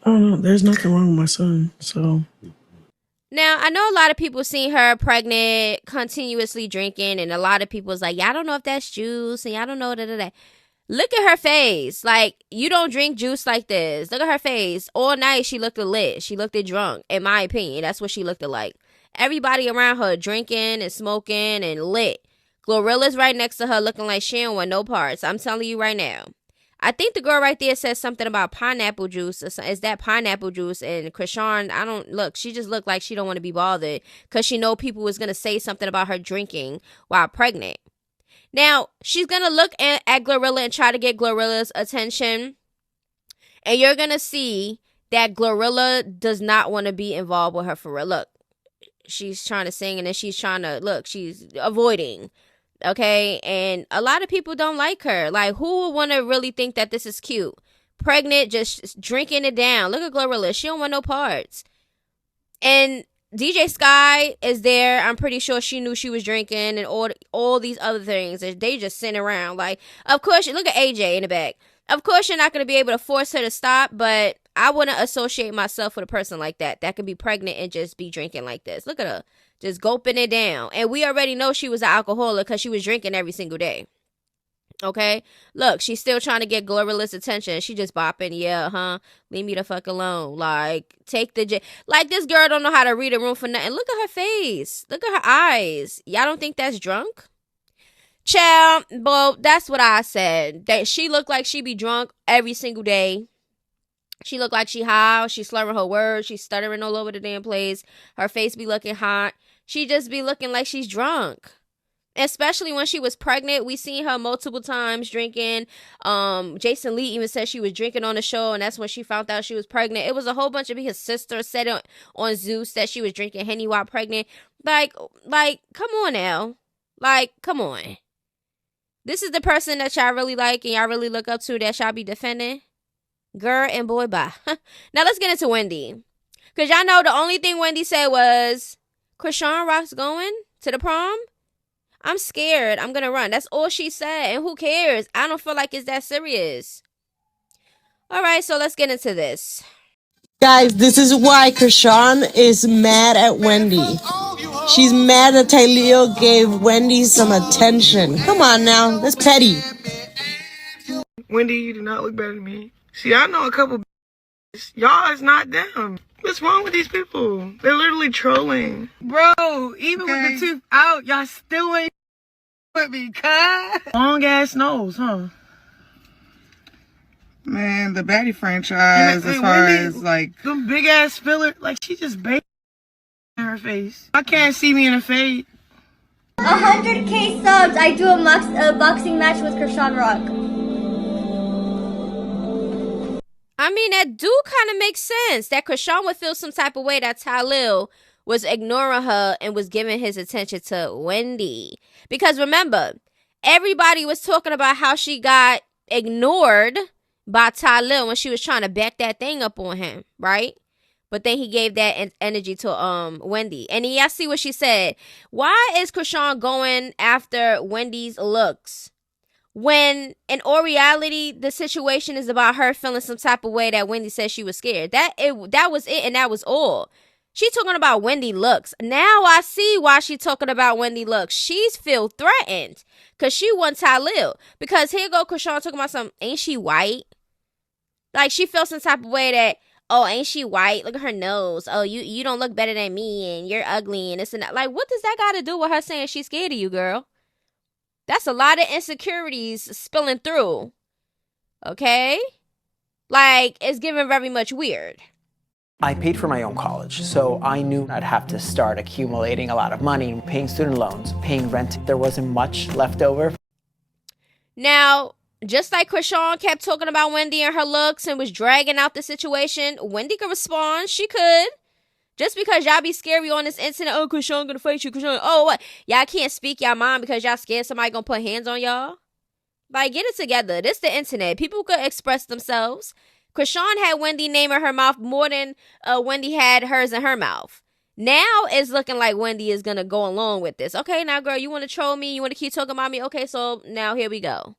don't know, there's nothing wrong with my son, so. Now, I know a lot of people seen her pregnant, continuously drinking, and a lot of people's like, y'all don't know if that's juice, and y'all don't know that. Look at her face. Like, you don't drink juice like this. Look at her face. All night, she looked lit. She looked drunk, in my opinion. That's what she looked like. Everybody around her drinking and smoking and lit. Glorilla's right next to her looking like she don't want no parts. I'm telling you right now. I think the girl right there says something about pineapple juice. Is that pineapple juice? And Chrisean, she just looked like she don't want to be bothered because she know people was going to say something about her drinking while pregnant. Now, she's going to look at Glorilla and try to get Glorilla's attention. And you're going to see that Glorilla does not want to be involved with her for real. Look, she's trying to sing and then she's she's avoiding. Okay, and a lot of people don't like her. Like, who would want to really think that this is cute? Pregnant, just drinking it down. Look at Glorilla. She don't want no parts. And DJ Sky is there. I'm pretty sure she knew she was drinking and all these other things. They just sitting around. Like, of course, look at AJ in the back. Of course, you're not going to be able to force her to stop, but I wouldn't associate myself with a person like that could be pregnant and just be drinking like this. Look at her. Just gulping it down. And we already know she was an alcoholic because she was drinking every single day. Okay? Look, she's still trying to get Glorilla's attention. She just bopping. Yeah, leave me the fuck alone. Like, take the... Like, this girl don't know how to read a room for nothing. Look at her face. Look at her eyes. Y'all don't think that's drunk? Child, well, that's what I said. That she looked like she be drunk every single day. She looked like she high. She slurring her words. She's stuttering all over the damn place. Her face be looking hot. She just be looking like she's drunk. Especially when she was pregnant. We seen her multiple times drinking. Jason Lee even said she was drinking on the show, and that's when she found out she was pregnant. It was a whole bunch of his sister said on Zeus that she was drinking Henny while pregnant. Like, come on now. Like, come on. This is the person that y'all really like and y'all really look up to that y'all be defending? Girl and boy, bye. Now let's get into Wendy. Because y'all know the only thing Wendy said was, Chriseanrock's going to the prom? I'm scared. I'm going to run. That's all she said. And who cares? I don't feel like it's that serious. All right, so let's get into this. Guys, this is why Chrisean is mad at Wendy. She's mad that Tyleo gave Wendy some attention. Come on now. That's petty. Wendy, you do not look better than me. See, I know a couple y'all is not them. What's wrong with these people? They're literally trolling. Bro, even with the tooth out, y'all still ain't with me, cuz. Long ass nose, huh? Man, the baddie franchise, as far as like them big ass filler, like she just baked in her face. I can't see me in a fade. 100K subs, I do a boxing match with Chriseanrock. I mean, that do kind of make sense. That Chrisean would feel some type of way that Tyleo was ignoring her and was giving his attention to Wendy. Because remember, everybody was talking about how she got ignored by Tyleo when she was trying to back that thing up on him, right? But then he gave that energy to Wendy. And y'all see what she said. Why is Chrisean going after Wendy's looks? When in all reality, the situation is about her feeling some type of way that Wendy said she was scared. That was it, and that was all. She talking about Wendy looks. Now I see why she talking about Wendy looks. She's feel threatened because she wants Tyleo. Because here go Chrisean talking about something. Ain't she white? Like she felt some type of way that, oh, ain't she white? Look at her nose. Oh, you don't look better than me, and you're ugly, and this and that. Like, what does that got to do with her saying she's scared of you, girl? That's a lot of insecurities spilling through. Okay? Like, it's giving very much weird. I paid for my own college, so I knew I'd have to start accumulating a lot of money, paying student loans, paying rent. There wasn't much left over. Now, just like Chrisean kept talking about Wendy and her looks and was dragging out the situation, Wendy could respond. She could. Just because y'all be scary on this internet, oh, Chrisean gonna fight you, Chrisean. Oh, what? Y'all can't speak y'all mind because y'all scared somebody gonna put hands on y'all? Like, get it together. This the internet. People could express themselves. Chrisean had Wendy name in her mouth more than Wendy had hers in her mouth. Now it's looking like Wendy is gonna go along with this. Okay, now, girl, you want to troll me? You want to keep talking about me? Okay, so now here we go.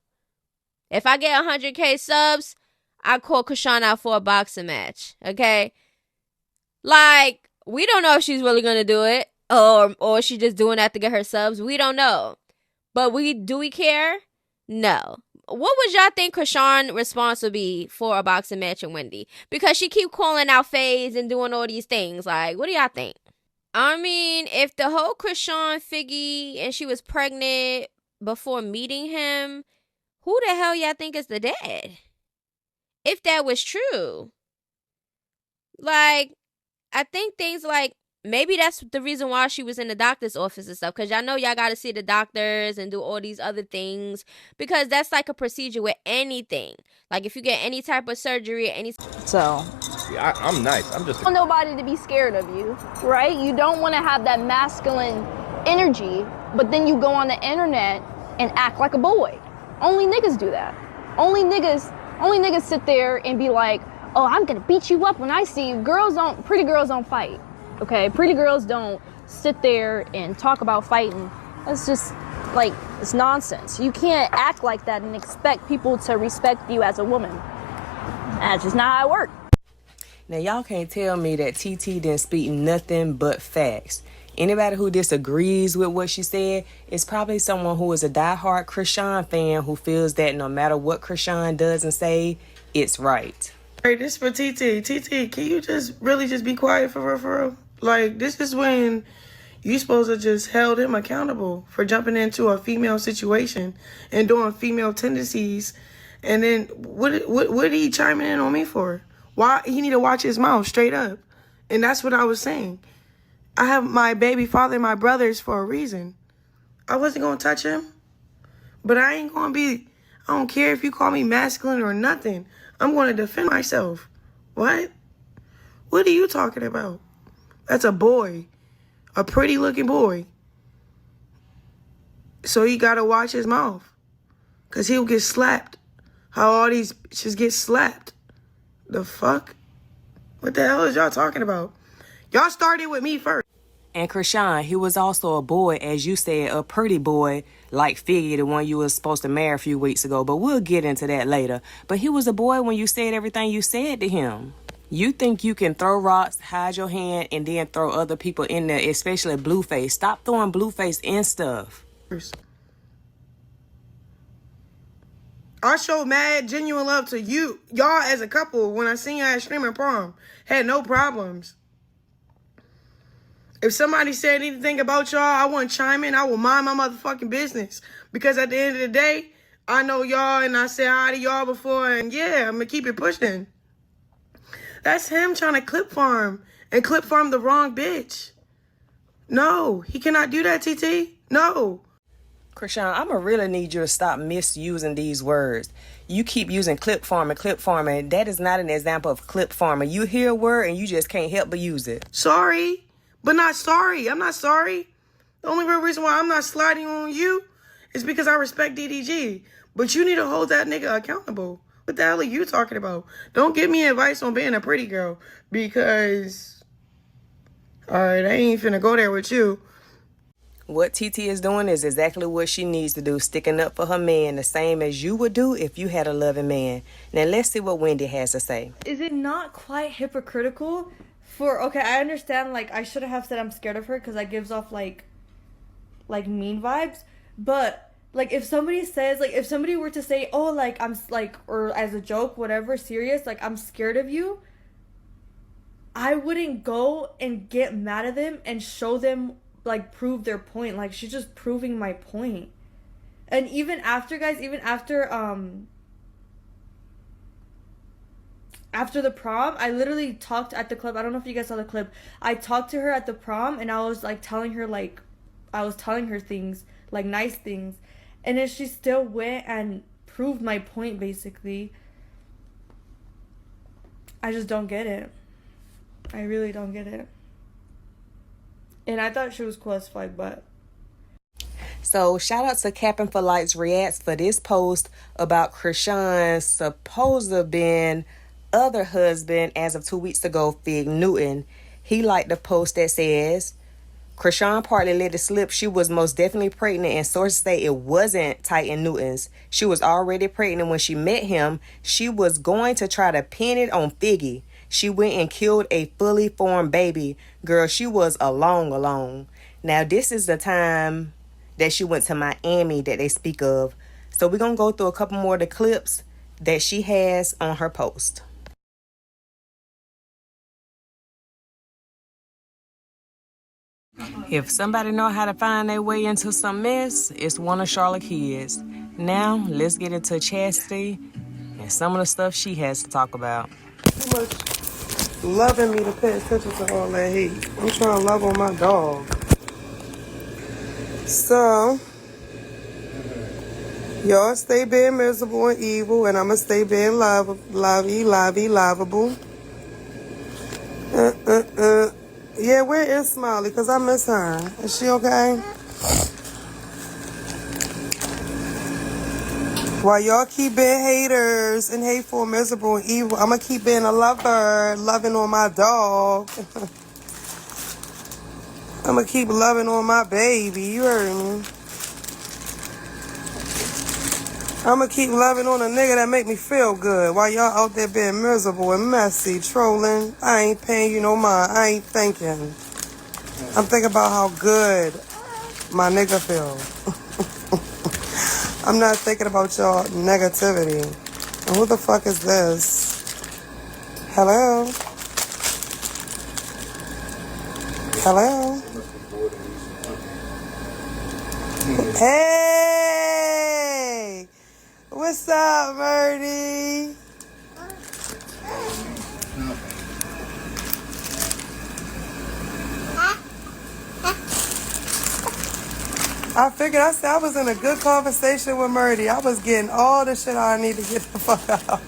If I get 100K subs, I call Chrisean out for a boxing match. Okay? Like, We don't know if she's really gonna do it, or she just doing that to get her subs. We don't know. But do we care? No. What would y'all think Chrisean's response would be for a boxing match with Wendy? Because she keep calling out feuds and doing all these things. Like, what do y'all think? I mean, if the whole Chrisean figgy and she was pregnant before meeting him, who the hell y'all think is the dad? If that was true. Like, I think things like, maybe that's the reason why she was in the doctor's office and stuff. Because y'all know y'all got to see the doctors and do all these other things. Because that's like a procedure with anything. Like if you get any type of surgery or any... So... Yeah, I'm nice. I'm just... I want nobody to be scared of you, right? You don't want to have that masculine energy, but then you go on the internet and act like a boy. Only niggas do that. Only niggas sit there and be like, oh, I'm going to beat you up when I see you. Pretty girls don't fight. Okay, pretty girls don't sit there and talk about fighting. That's just, like, it's nonsense. You can't act like that and expect people to respect you as a woman. That's just not how it works. Now, y'all can't tell me that TT didn't speak nothing but facts. Anybody who disagrees with what she said is probably someone who is a diehard Chrisean fan who feels that no matter what Chrisean does and say, it's right. Hey, this is for TT. TT, can you just really just be quiet for real? Like, this is when you supposed to just held him accountable for jumping into a female situation and doing female tendencies. And then what he chiming in on me for? Why he need to watch his mouth straight up? And that's what I was saying. I have my baby father and my brothers for a reason. I wasn't going to touch him. But I ain't going to be... I don't care if you call me masculine or nothing. I'm going to defend myself. What? What are you talking about? That's a boy. A pretty looking boy. So he got to watch his mouth. Because he'll get slapped. How all these bitches get slapped. The fuck? What the hell is y'all talking about? Y'all started with me first. And Chrisean, he was also a boy, as you said, a pretty boy, like Figgy, the one you was supposed to marry a few weeks ago. But we'll get into that later. But he was a boy when you said everything you said to him. You think you can throw rocks, hide your hand, and then throw other people in there, especially Blueface. Stop throwing Blueface in stuff. I showed mad, genuine love to you, y'all as a couple, when I seen y'all at Streaming Prom. Had no problems. If somebody said anything about y'all, I wouldn't chime in. I will mind my motherfucking business. Because at the end of the day, I know y'all and I said hi to y'all before. And yeah, I'm going to keep it pushing. That's him trying to clip farm. And clip farm the wrong bitch. No, he cannot do that, TT. No. Chrisean, I'm going to really need you to stop misusing these words. You keep using clip farming. That is not an example of clip farming. You hear a word and you just can't help but use it. Sorry. But not sorry. I'm not sorry. The only real reason why I'm not sliding on you is because I respect DDG. But you need to hold that nigga accountable. What the hell are you talking about? Don't give me advice on being a pretty girl. Because, alright, I ain't finna go there with you. What TT is doing is exactly what she needs to do. Sticking up for her man the same as you would do if you had a loving man. Now let's see what Wendy has to say. Is it not quite hypocritical? Okay, I understand, like, I shouldn't have said I'm scared of her because that gives off, like mean vibes. But, like, if somebody says, like, if somebody were to say, oh, like, I'm, like, or as a joke, whatever, serious, like, I'm scared of you, I wouldn't go and get mad at them and show them, like, prove their point. Like, she's just proving my point. And even after, guys, after the prom, I literally talked at the club. I don't know if you guys saw the clip. I talked to her at the prom, and I was, like, telling her things, like, nice things. And then she still went and proved my point, basically. I just don't get it. I really don't get it. And I thought she was cool as fuck, but... So, shout out to Capping for Lights Reacts for this post about Chrisean's supposed to have been other husband as of 2 weeks ago, Fig Newton. He liked the post that says, Chrisean partly let it slip she was most definitely pregnant, and sources say it wasn't Titan Newton's. She was already pregnant when she met him. She was going to try to pin it on Figgy. She went and killed a fully formed baby. Girl, she was alone. Now, this is the time that she went to Miami that they speak of. So we're going to go through a couple more of the clips that she has on her post. If somebody know how to find their way into some mess, it's one of Charlotte's kids. Now, let's get into Chastity and some of the stuff she has to talk about. Too much loving me to pay attention to all that hate. I'm trying to love on my dog. So, y'all stay being miserable and evil, and I'ma stay being lovable. Yeah, where is Smiley? Because I miss her. Is she okay? While y'all keep being haters and hateful, miserable, and evil, I'ma keep being a lover, loving on my dog. I'ma keep loving on my baby, you heard me? I'ma keep loving on a nigga that make me feel good while y'all out there being miserable and messy, trolling. I ain't paying you no mind. I ain't thinking. I'm thinking about how good my nigga feel. I'm not thinking about y'all negativity. And who the fuck is this? Hello? Hello? Hey! What's up, Birdie? I figured I was in a good conversation with Murdy. I was getting all the shit I need to get the fuck out.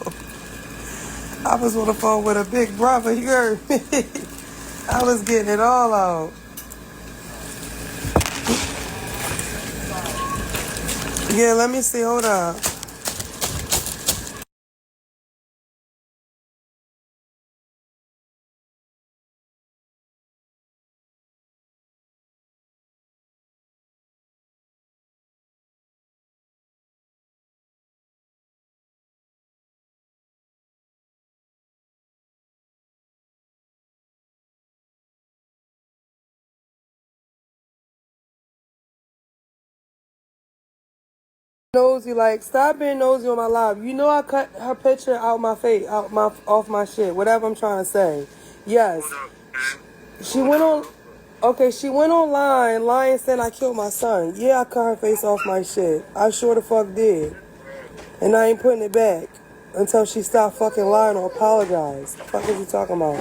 I was on the phone with a big brother, you heard me. I was getting it all out. Yeah, let me see, hold up. Nosy, like, stop being nosy on my live. You know I cut her picture out my face, off my shit, whatever I'm trying to say. Yes. She went on, okay, she went online lying saying I killed my son. Yeah, I cut her face off my shit. I sure the fuck did. And I ain't putting it back until she stopped fucking lying or apologize. What the fuck is you talking about?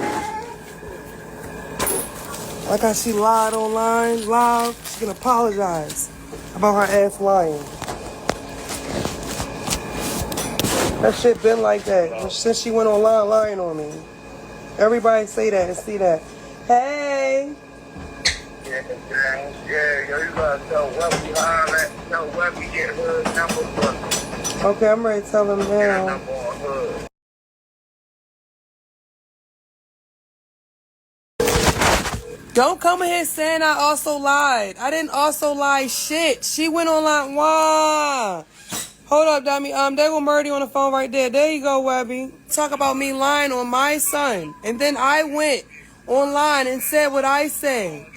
Like how she lied online, live, she can apologize about her ass lying. That shit been like that since she went online lying on me. Everybody say that and see that. Hey! Yeah, you gotta tell Webby holler at, tell Webby get her number for. Okay, I'm ready to tell him now. Don't come in here saying I also lied. I didn't also lie shit. She went online. Why? Hold up, dummy. They go Murdy on the phone right there. There you go, Webby. Talk about me lying on my son. And then I went online and said what I said.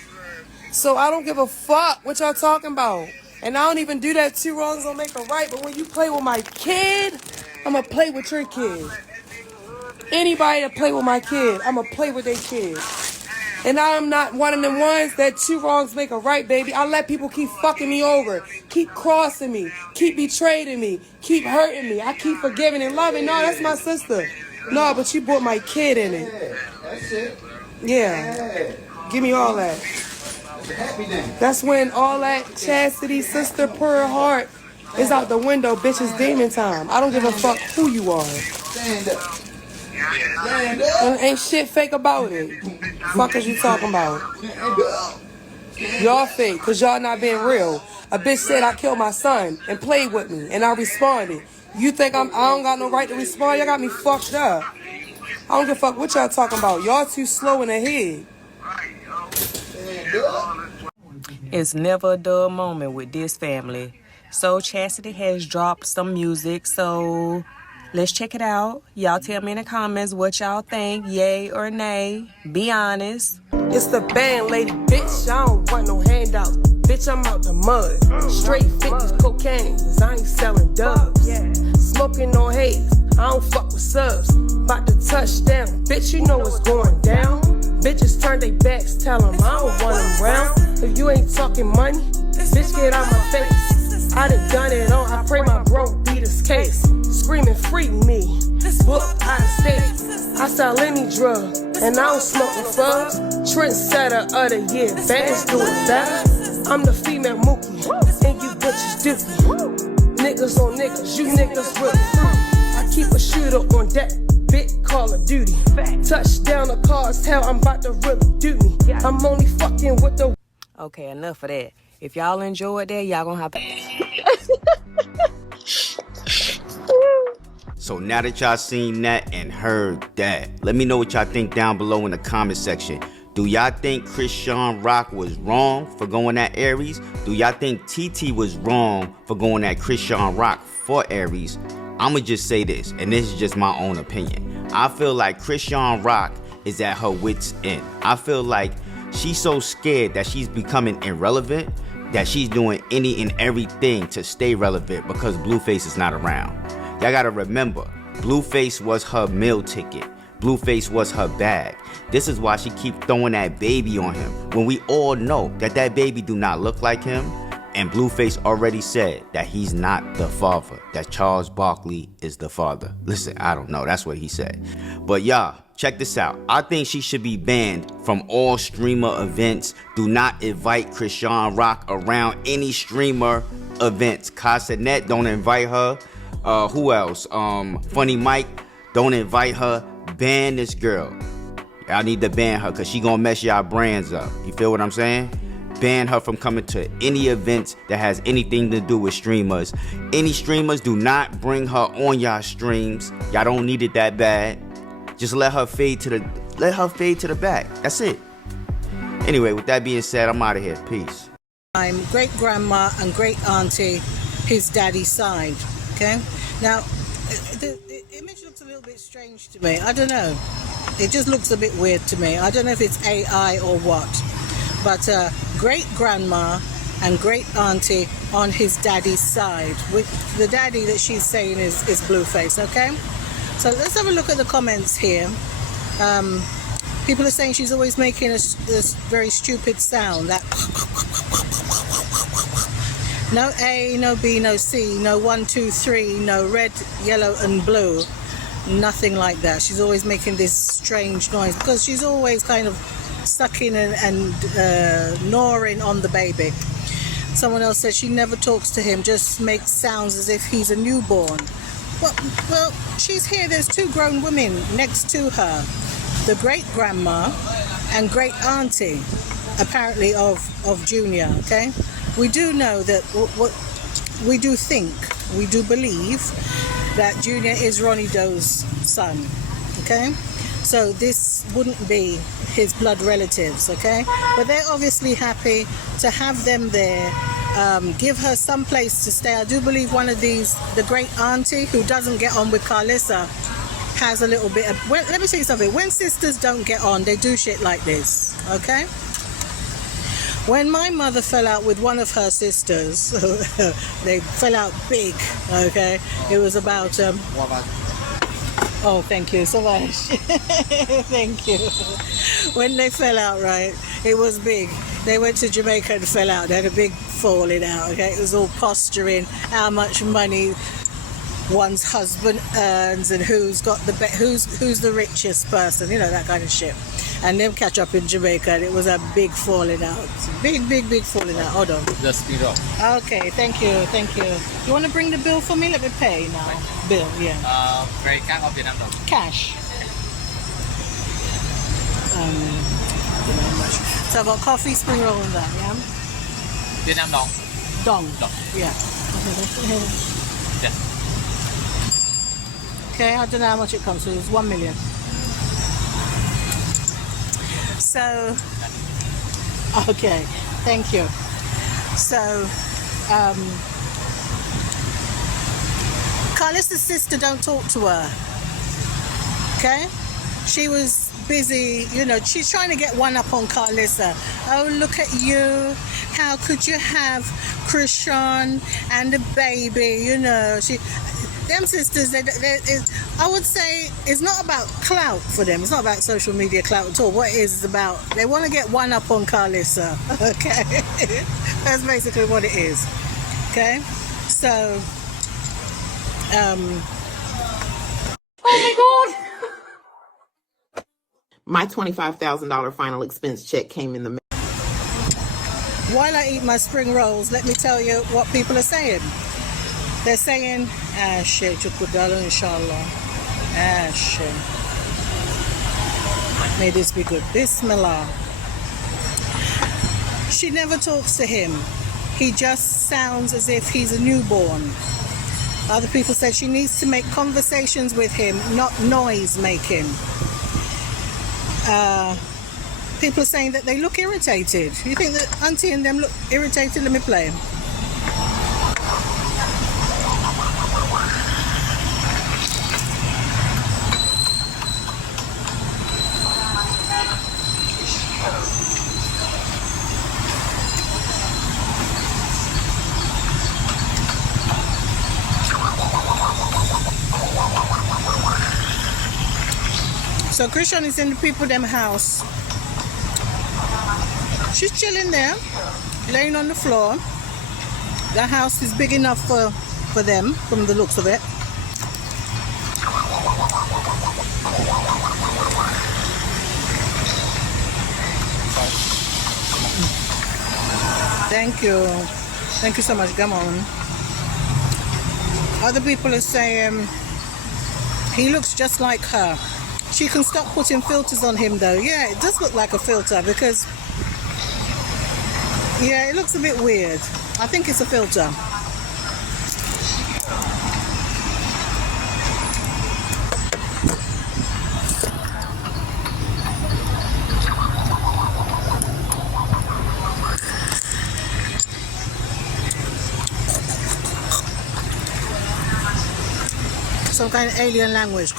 So I don't give a fuck what y'all talking about. And I don't even do that. Two wrongs don't make a right. But when you play with my kid, I'm going to play with your kid. Anybody that play with my kid, I'm going to play with their kid. And I'm not one of them ones that two wrongs make a right, baby. I let people keep fucking me over, keep crossing me, keep betraying me, keep hurting me. I keep forgiving and loving. No, that's my sister. No, but you brought my kid in it. That's it. Yeah. Give me all that. That's when all that chastity, sister, pure heart is out the window, bitch. It's demon time. I don't give a fuck who you are. Stand up. And ain't shit fake about it. Fuck is you talking about? Y'all fake, cause y'all not being real. A bitch said I killed my son and played with me, and I responded. You think I don't got no right to respond? Y'all got me fucked up. I don't give a fuck what y'all talking about. Y'all too slow in the head. It's never a dull moment with this family. So Chastity has dropped some music, so Let's check it out. Y'all tell me in the comments what y'all think. Yay or nay. Be honest. It's the band lady, bitch. I don't want no handout. Bitch, I'm out the mud. Straight 50s cocaine, 'cause I ain't selling dubs. Smoking on haze, I don't fuck with subs. About to touch down, bitch, you know what's going down. Bitches turn their backs, tell them I don't want them round. If you ain't talking money, bitch, get out my face. I done it all, I pray my bro beat his case. Screaming, free me, book out of state. I sell any drug, and I don't smoke the fugs. Trendsetter of the year, bands do it better. I'm the female Mookie, and you bitches dookie. Niggas on niggas, you niggas really fruity. I keep a shooter on deck, big Call of Duty. Touchdown the cars, hell, I'm about to really do me. I'm only fucking with the... Okay, enough of that. If y'all enjoyed that, y'all gonna have to... So now that y'all seen that and heard that, let me know what y'all think down below in the comment section. Do y'all think Chriseanrock was wrong for going at Aries? Do y'all think TT was wrong for going at Chriseanrock for Aries? I'ma just say this, and this is just my own opinion. I feel like Chriseanrock is at her wit's end. I feel like she's so scared that she's becoming irrelevant that she's doing any and everything to stay relevant because Blueface is not around. Y'all gotta remember, Blueface was her meal ticket. Blueface was her bag. This is why she keep throwing that baby on him when we all know that that baby do not look like him, and Blueface already said that he's not the father, that Charles Barkley is the father. Listen, I don't know, that's what he said. But y'all, check this out. I think she should be banned from all streamer events. Do not invite Chriseanrock around any streamer events. Casanet, don't invite her. Who else? Funny Mike, don't invite her. Ban this girl. Y'all need to ban her because she gonna mess y'all brands up. You feel what I'm saying? Ban her from coming to any events that has anything to do with streamers. Any streamers, do not bring her on y'all streams. Y'all don't need it that bad. Just let her fade to the back. That's it. Anyway, with that being said, I'm out of here. Peace. I'm great grandma and great auntie, his daddy's side. Okay? Now, the image looks a little bit strange to me. I don't know. It just looks a bit weird to me. I don't know if it's AI or what. But great grandma and great auntie on his daddy's side. With the daddy that she's saying is Blueface, okay? So let's have a look at the comments here. People are saying she's always making this very stupid sound. That no A, no B, no C, no 1, 2, 3, no red, yellow and blue. Nothing like that. She's always making this strange noise because she's always kind of sucking and gnawing on the baby. Someone else says she never talks to him, just makes sounds as if he's a newborn. Well, she's here. There's two grown women next to her. The great grandma and great auntie, apparently of Junior, okay? We do know that what we do think, we do believe that Junior is Ronnie Doe's son, okay? So this wouldn't be his blood relatives, okay? But they're obviously happy to have them there, give her some place to stay. I do believe one of these, the great auntie who doesn't get on with Carlissa, has a little bit of, well, let me tell you something. When sisters don't get on, they do shit like this, okay? When my mother fell out with one of her sisters, they fell out big, okay? It was about, oh, thank you so much. Thank you. When they fell out, right, it was big. They went to Jamaica and fell out. They had a big falling out, okay? It was all posturing, how much money one's husband earns and who's got the who's the richest person, you know, that kind of shit. And them catch up in Jamaica and it was a big falling out. Big falling out. Hold on. Just speed up. Okay, thank you. You want to bring the bill for me? Let me pay now. Bill, yeah. Very cash or Vietnam dong? Cash. So I've got coffee, spring roll and that, yeah? Vietnam dong? Dong. Yeah. Yes. Okay, I don't know how much it comes to. It's 1 million. So, okay, thank you. So, Carlissa's sister don't talk to her. Okay? She was busy, you know, she's trying to get one up on Carlissa. Oh, look at you. How could you have Chrisean and a baby? You know, them sisters, I would say it's not about clout for them. It's not about social media clout at all. What it is about, they want to get one up on Carlissa. Okay? That's basically what it is. Okay? So, oh my God! My $25,000 final expense check came in the mail. While I eat my spring rolls, let me tell you what people are saying. They're saying, Ashe, Chukudalo, inshallah. Ashe. May this be good. Bismillah. She never talks to him. He just sounds as if he's a newborn. Other people said she needs to make conversations with him, not noise making. People are saying that they look irritated. You think that Auntie and them look irritated? Let me play. So Chrisean is in the people them house. She's chilling there, laying on the floor. The house is big enough for them, from the looks of it. Thank you. Thank you so much. Come on. Other people are saying he looks just like her. She can stop putting filters on him though. Yeah, it does look like a filter because, yeah, it looks a bit weird. I think it's a filter. Some kind of alien language.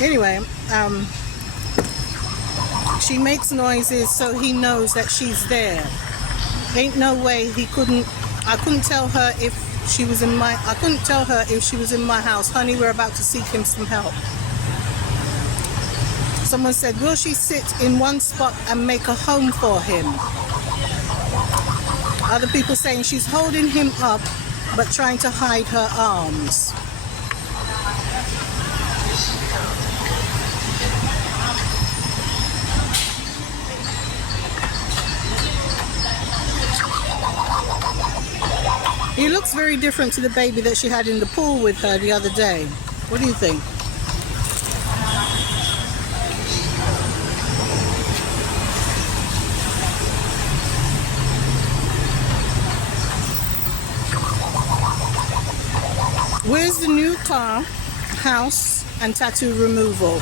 Anyway, she makes noises so he knows that she's there. Ain't no way I couldn't tell her if she was in my house. Honey, we're about to seek him some help. Someone said, will she sit in one spot and make a home for him? Other people saying she's holding him up but trying to hide her arms. He looks very different to the baby that she had in the pool with her the other day. What do you think? Where's the new car, house, and tattoo removal?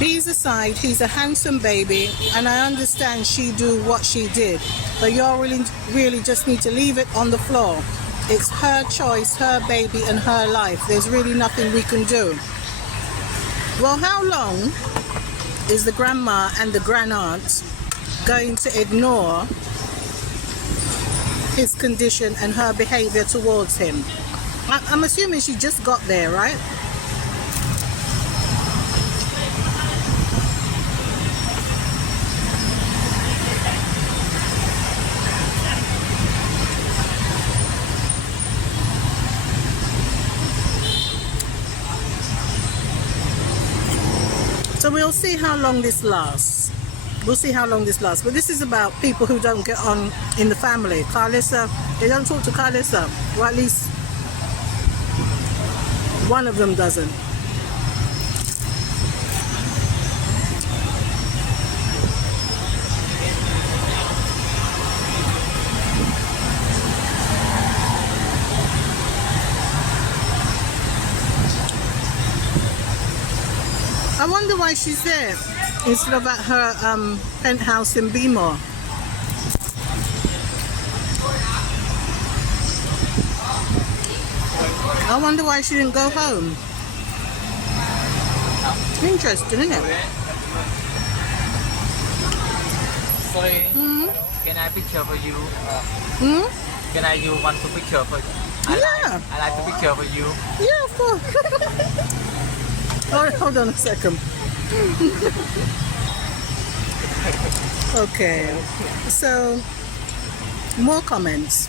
Bees aside, he's a handsome baby, and I understand she do what she did. But y'all really just need to leave it on the floor. It's her choice, her baby, and her life. There's really nothing we can do. Well, how long is the grandma and the grandaunt going to ignore his condition and her behavior towards him? I'm assuming she just got there, right? So we'll see how long this lasts. We'll see how long this lasts. But this is about people who don't get on in the family. Carlissa, they don't talk to Carlissa. Or at least one of them doesn't. I wonder why she's there instead of at her penthouse in Beemore. I wonder why she didn't go home. Interesting, isn't it? Sorry. Can I picture for you? Can I use one to picture for you? Yeah. I like to picture for you. Yeah, of course. Hold on a second. Okay. So, more comments.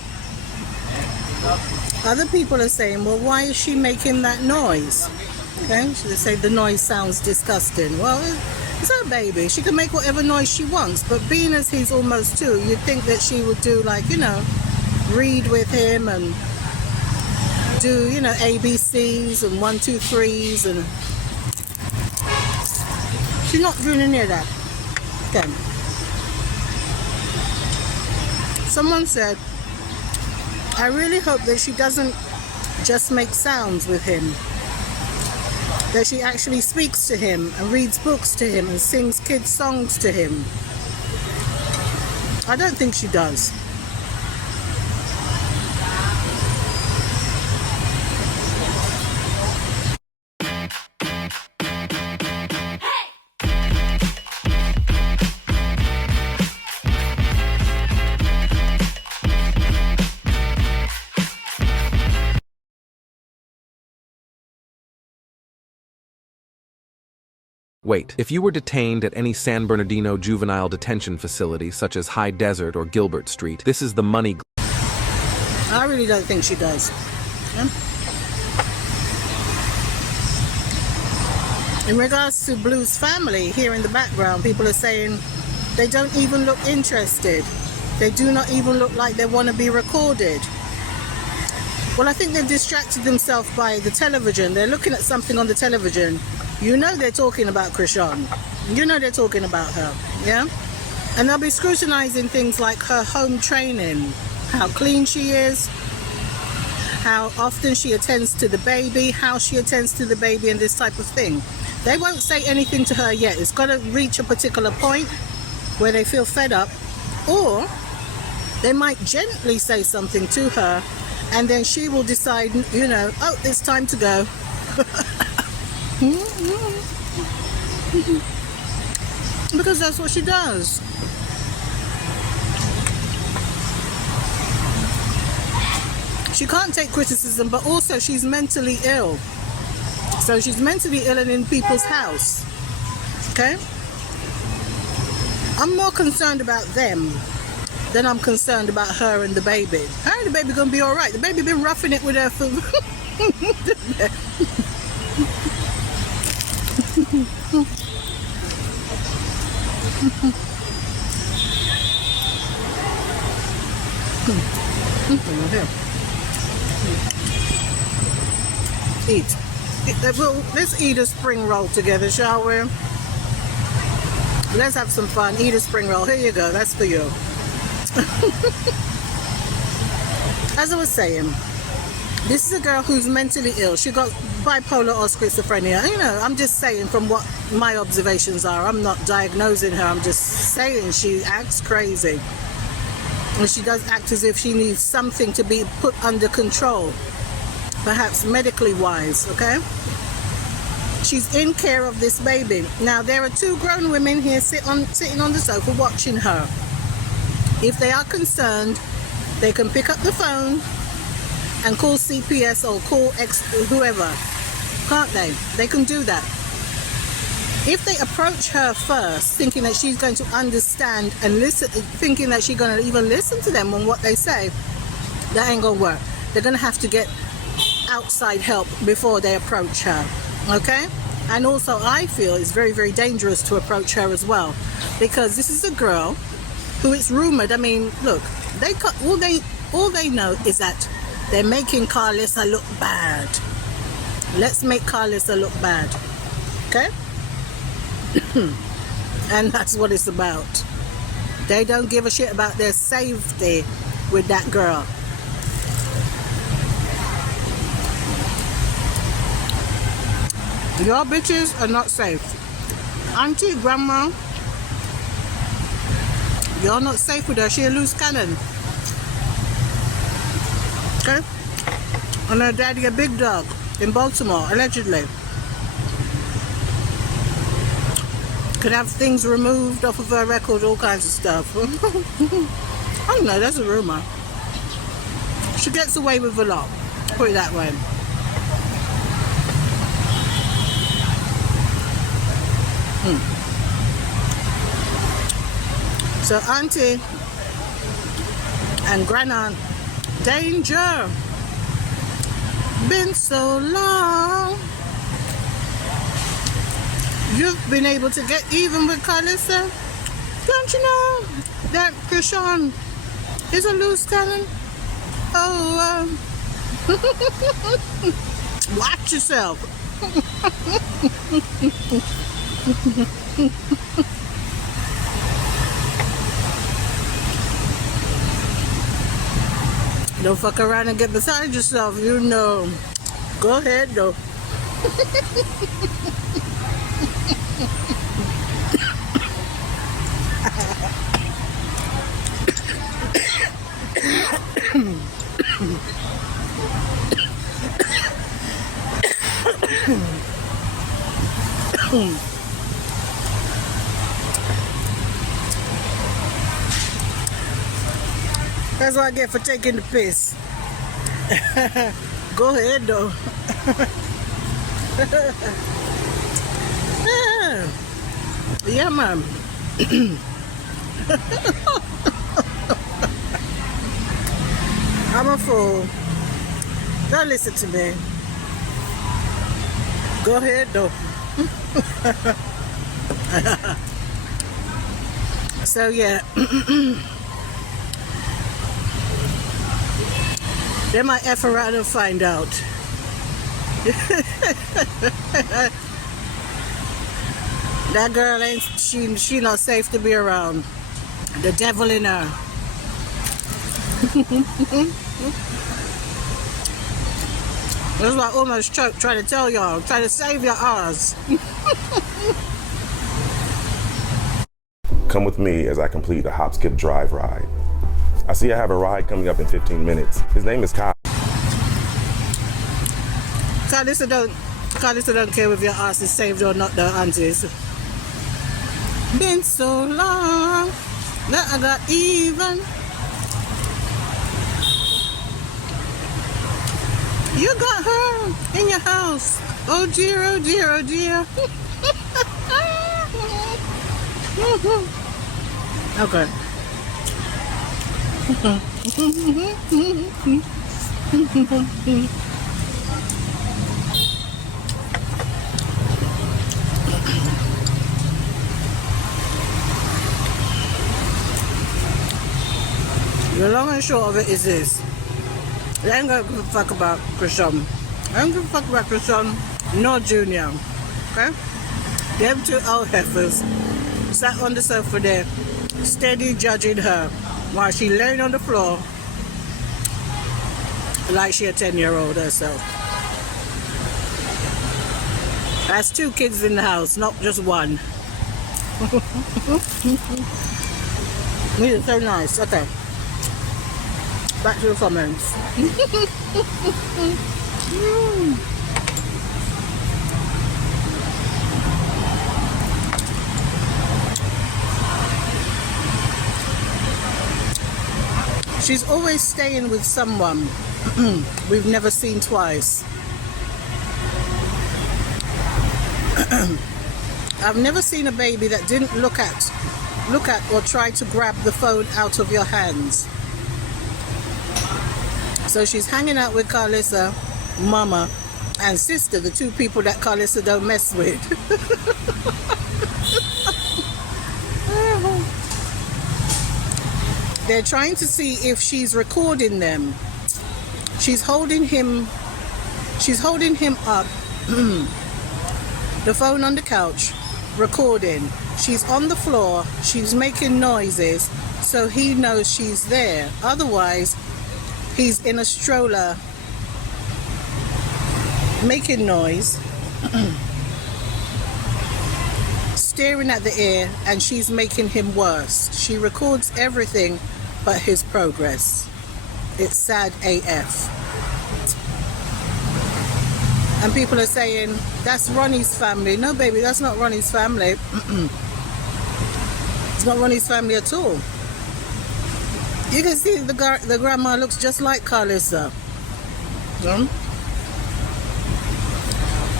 Other people are saying, well, why is she making that noise? Okay, they say the noise sounds disgusting. Well, it's her baby. She can make whatever noise she wants, but being as he's almost 2, you'd think that she would do, like, you know, read with him and do, you know, ABCs and 1, 2, 3s, and she's not doing any of that. Okay. Someone said, I really hope that she doesn't just make sounds with him, that she actually speaks to him and reads books to him and sings kids' songs to him. I don't think she does. Wait, if you were detained at any San Bernardino juvenile detention facility, such as High Desert or Gilbert Street, this is the money. I really don't think she does. In regards to Blue's family, here in the background, people are saying they don't even look interested. They do not even look like they want to be recorded. Well, I think they've distracted themselves by the television. They're looking at something on the television. You know they're talking about Chrisean. You know they're talking about her, yeah? And they'll be scrutinizing things like her home training, how clean she is, how often she attends to the baby, how she attends to the baby, and this type of thing. They won't say anything to her yet. It's got to reach a particular point where they feel fed up, or they might gently say something to her, and then she will decide, you know, oh, it's time to go. Because that's what she does. She can't take criticism, but also she's mentally ill. So she's mentally ill and in people's house. Okay? I'm more concerned about them than I'm concerned about her and the baby. Her and the baby gonna be alright. The baby been roughing it with her for Eat. Well, let's eat a spring roll together, shall we? Let's have some fun. Eat a spring roll. Here you go. That's for you. As I was saying, this is a girl who's mentally ill. She got bipolar or schizophrenia. You know, I'm just saying from what my observations are. I'm not diagnosing her. I'm just saying she acts crazy. And she does act as if she needs something to be put under control. Perhaps medically wise, okay? She's in care of this baby. Now, there are 2 grown women here sitting on the sofa watching her. If they are concerned, they can pick up the phone and call CPS or call whoever, can't they? They can do that. If they approach her first, thinking that she's going to understand and listen, thinking that she's going to even listen to them on what they say, that ain't going to work. They're going to have to get outside help before they approach her, okay? And also, I feel it's very, very dangerous to approach her as well, because this is a girl who it's rumored. I mean, look, all they know is that they're making Carlissa look bad. Let's make Carlissa look bad, okay? And that's what it's about. They don't give a shit about their safety with that girl. Your bitches are not safe. Auntie, grandma, you're not safe with her. She'll lose cannon. Okay? And her daddy a big dog in Baltimore, allegedly. Could have things removed off of her record, all kinds of stuff. I don't know, that's a rumor. She gets away with a lot, put it that way. So Auntie and Grandaunt, danger. Been so long. You've been able to get even with Carlissa. Don't you know that Chrisean is a loose cannon? Oh, watch yourself. Don't fuck around and get beside yourself, you know. Go ahead, though. That's what I get for taking the piss. Go ahead, though. Yeah, man. I'm a fool. Don't listen to me. Go ahead, though. So, yeah. They might F around and find out. That girl ain't, she not safe to be around. The devil in her. That's what I almost trying to tell y'all. Try to save your ass. Come with me as I complete a hop, skip, drive ride. I see I have a ride coming up in 15 minutes. His name is Kyle. Carlissa don't care if your ass is saved or not, though, aunties. Been so long that I got even. You got her in your house. Oh dear, oh dear, oh dear. Okay. The long and short of it is this. I ain't gonna give a fuck about Chrisean. I don't give a fuck about Chrisean nor Junior. Okay? Them two old heifers sat on the sofa there, steady judging her while she laying on the floor like she a 10-year-old herself. That's two kids in the house, not just one. It's so nice. Okay. Back to the comments. She's always staying with someone we've never seen twice. I've never seen a baby that didn't look at or try to grab the phone out of your hands. So she's hanging out with Carlissa, mama, and sister, the two people that Carlissa don't mess with. They're trying to see if she's recording them. She's holding him up, the phone on the couch, recording. She's on the floor, she's making noises, so he knows she's there. Otherwise, he's in a stroller making noise, staring at the air, and she's making him worse. She records everything but his progress. It's sad AF. And people are saying, that's Ronnie's family. No, baby, that's not Ronnie's family. It's not Ronnie's family at all. You can see the grandma looks just like Carlissa.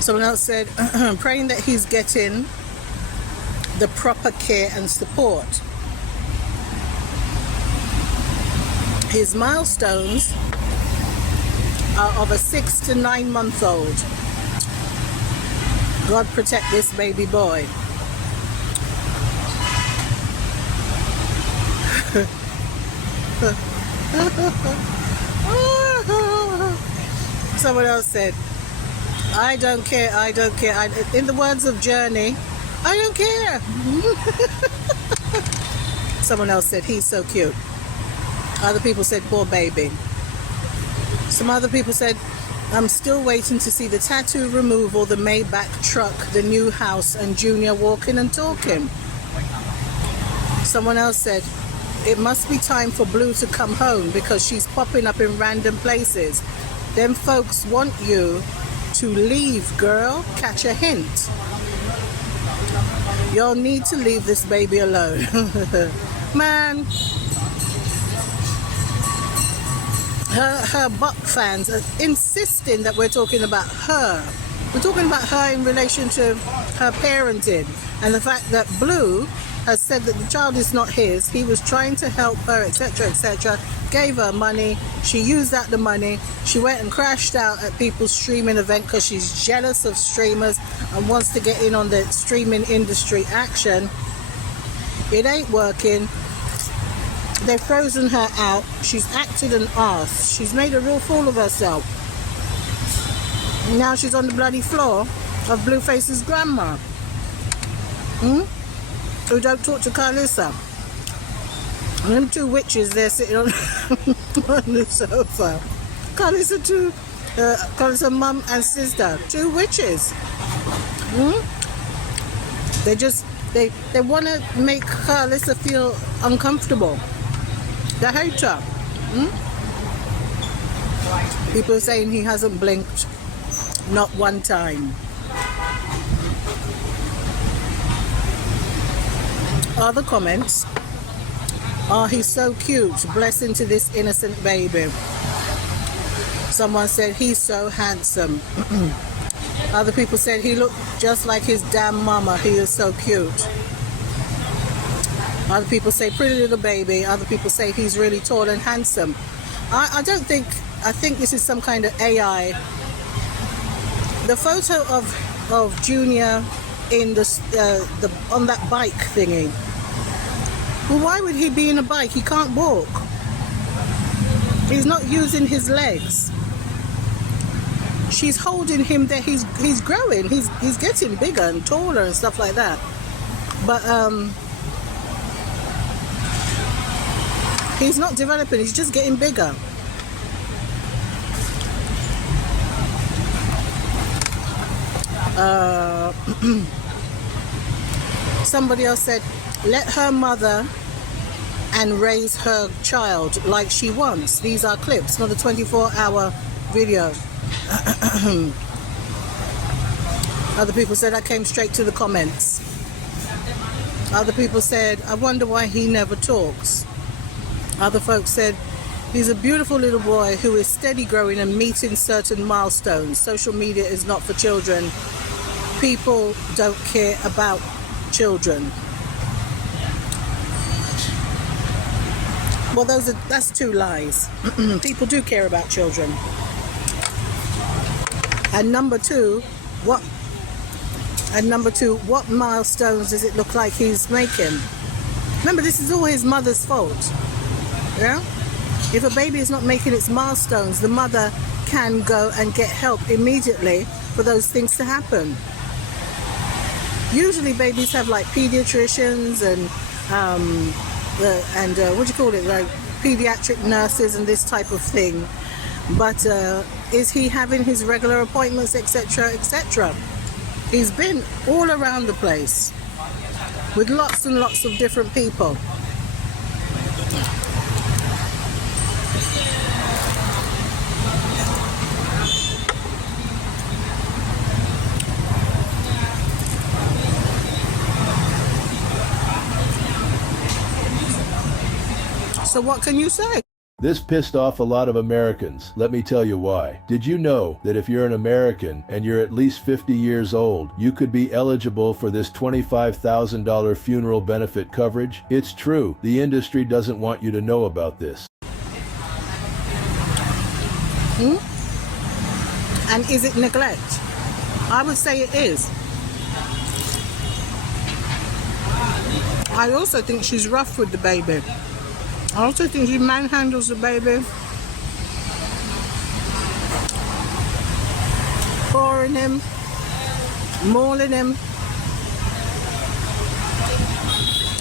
Someone else said, praying that he's getting the proper care and support. His milestones are of a 6 to 9 month old. God protect this baby boy. Someone else said, I don't care, I don't care. In the words of Journey, I don't care. Someone else said, he's so cute. Other people said, poor baby. Some other people said, I'm still waiting to see the tattoo removal, the Maybach truck, the new house, and Junior walking and talking. Someone else said, it must be time for Blue to come home because she's popping up in random places. Them folks want you to leave, girl. Catch a hint. Y'all need to leave this baby alone. Man. Her Buck fans are insisting that we're talking about her. We're talking about her in relation to her parenting and the fact that Blue has said that the child is not his. He was trying to help her, etc., etc. Gave her money. She used that the money. She went and crashed out at people's streaming event because she's jealous of streamers and wants to get in on the streaming industry action. It ain't working. They've frozen her out. She's acted an arse. She's made a real fool of herself. Now she's on the bloody floor of Blueface's grandma. Who don't talk to Carlissa. And them two witches, they're sitting on, on the sofa. Carlissa mum and sister. Two witches. They want to make Carlissa feel uncomfortable. They hate her. People are saying he hasn't blinked, not one time. Other comments are, he's so cute, blessing to this innocent baby. Someone said he's so handsome. Other people said he looked just like his damn mama, he is so cute. Other people say pretty little baby. Other people say he's really tall and handsome. I think this is some kind of AI. The photo of Junior in the on that bike thingy. Well, why would he be in a bike? He can't walk. He's not using his legs. She's holding him there. He's growing. He's getting bigger and taller and stuff like that. But he's not developing, he's just getting bigger. Somebody else said, let her mother and raise her child like she wants. These are clips, not a 24-hour video. Other people said, I came straight to the comments. Other people said, I wonder why he never talks. Other folks said, he's a beautiful little boy who is steady growing and meeting certain milestones. Social media is not for children. People don't care about children. Well, that's two lies. People do care about children. And number two, what milestones does it look like he's making? Remember, this is all his mother's fault. Yeah? If a baby is not making its milestones, the mother can go and get help immediately for those things to happen. Usually babies have like pediatricians and what do you call it, like pediatric nurses and this type of thing. But is he having his regular appointments, etc., etc.? He's been all around the place with lots and lots of different people. So what can you say? This pissed off a lot of Americans. Let me tell you why. Did you know that if you're an American and you're at least 50 years old, you could be eligible for this $25,000 funeral benefit coverage? It's true. The industry doesn't want you to know about this. And is it neglect? I would say it is. I also think she's rough with the baby. I also think she manhandles the baby, pouring him, mauling him.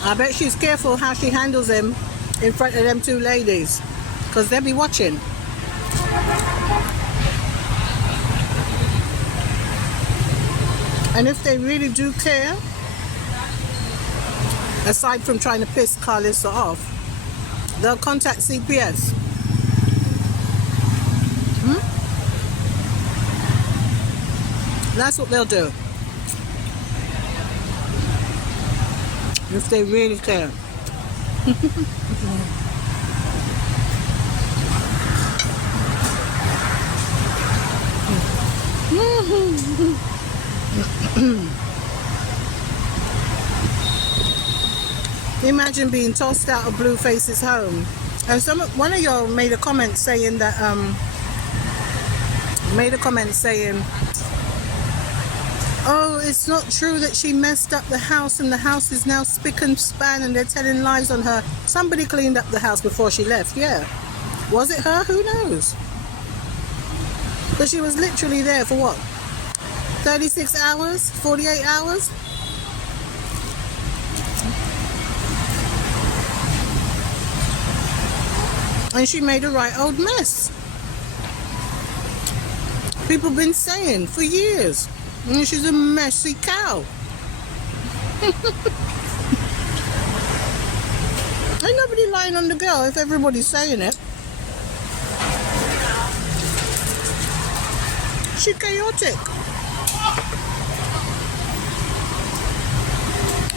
I bet she's careful how she handles him in front of them two ladies, because they'll be watching. And if they really do care, aside from trying to piss Carlissa off, they'll contact CPS. That's what they'll do. If they really care. Imagine being tossed out of Blueface's home. And one of y'all made a comment saying that oh, it's not true that she messed up the house and the house is now spick and span and they're telling lies on her. Somebody cleaned up the house before she left, yeah. Was it her? Who knows? But she was literally there for what? 36 hours? 48 hours? And she made a right old mess. People been saying for years, she's a messy cow. Ain't nobody lying on the girl if everybody's saying it. She's chaotic.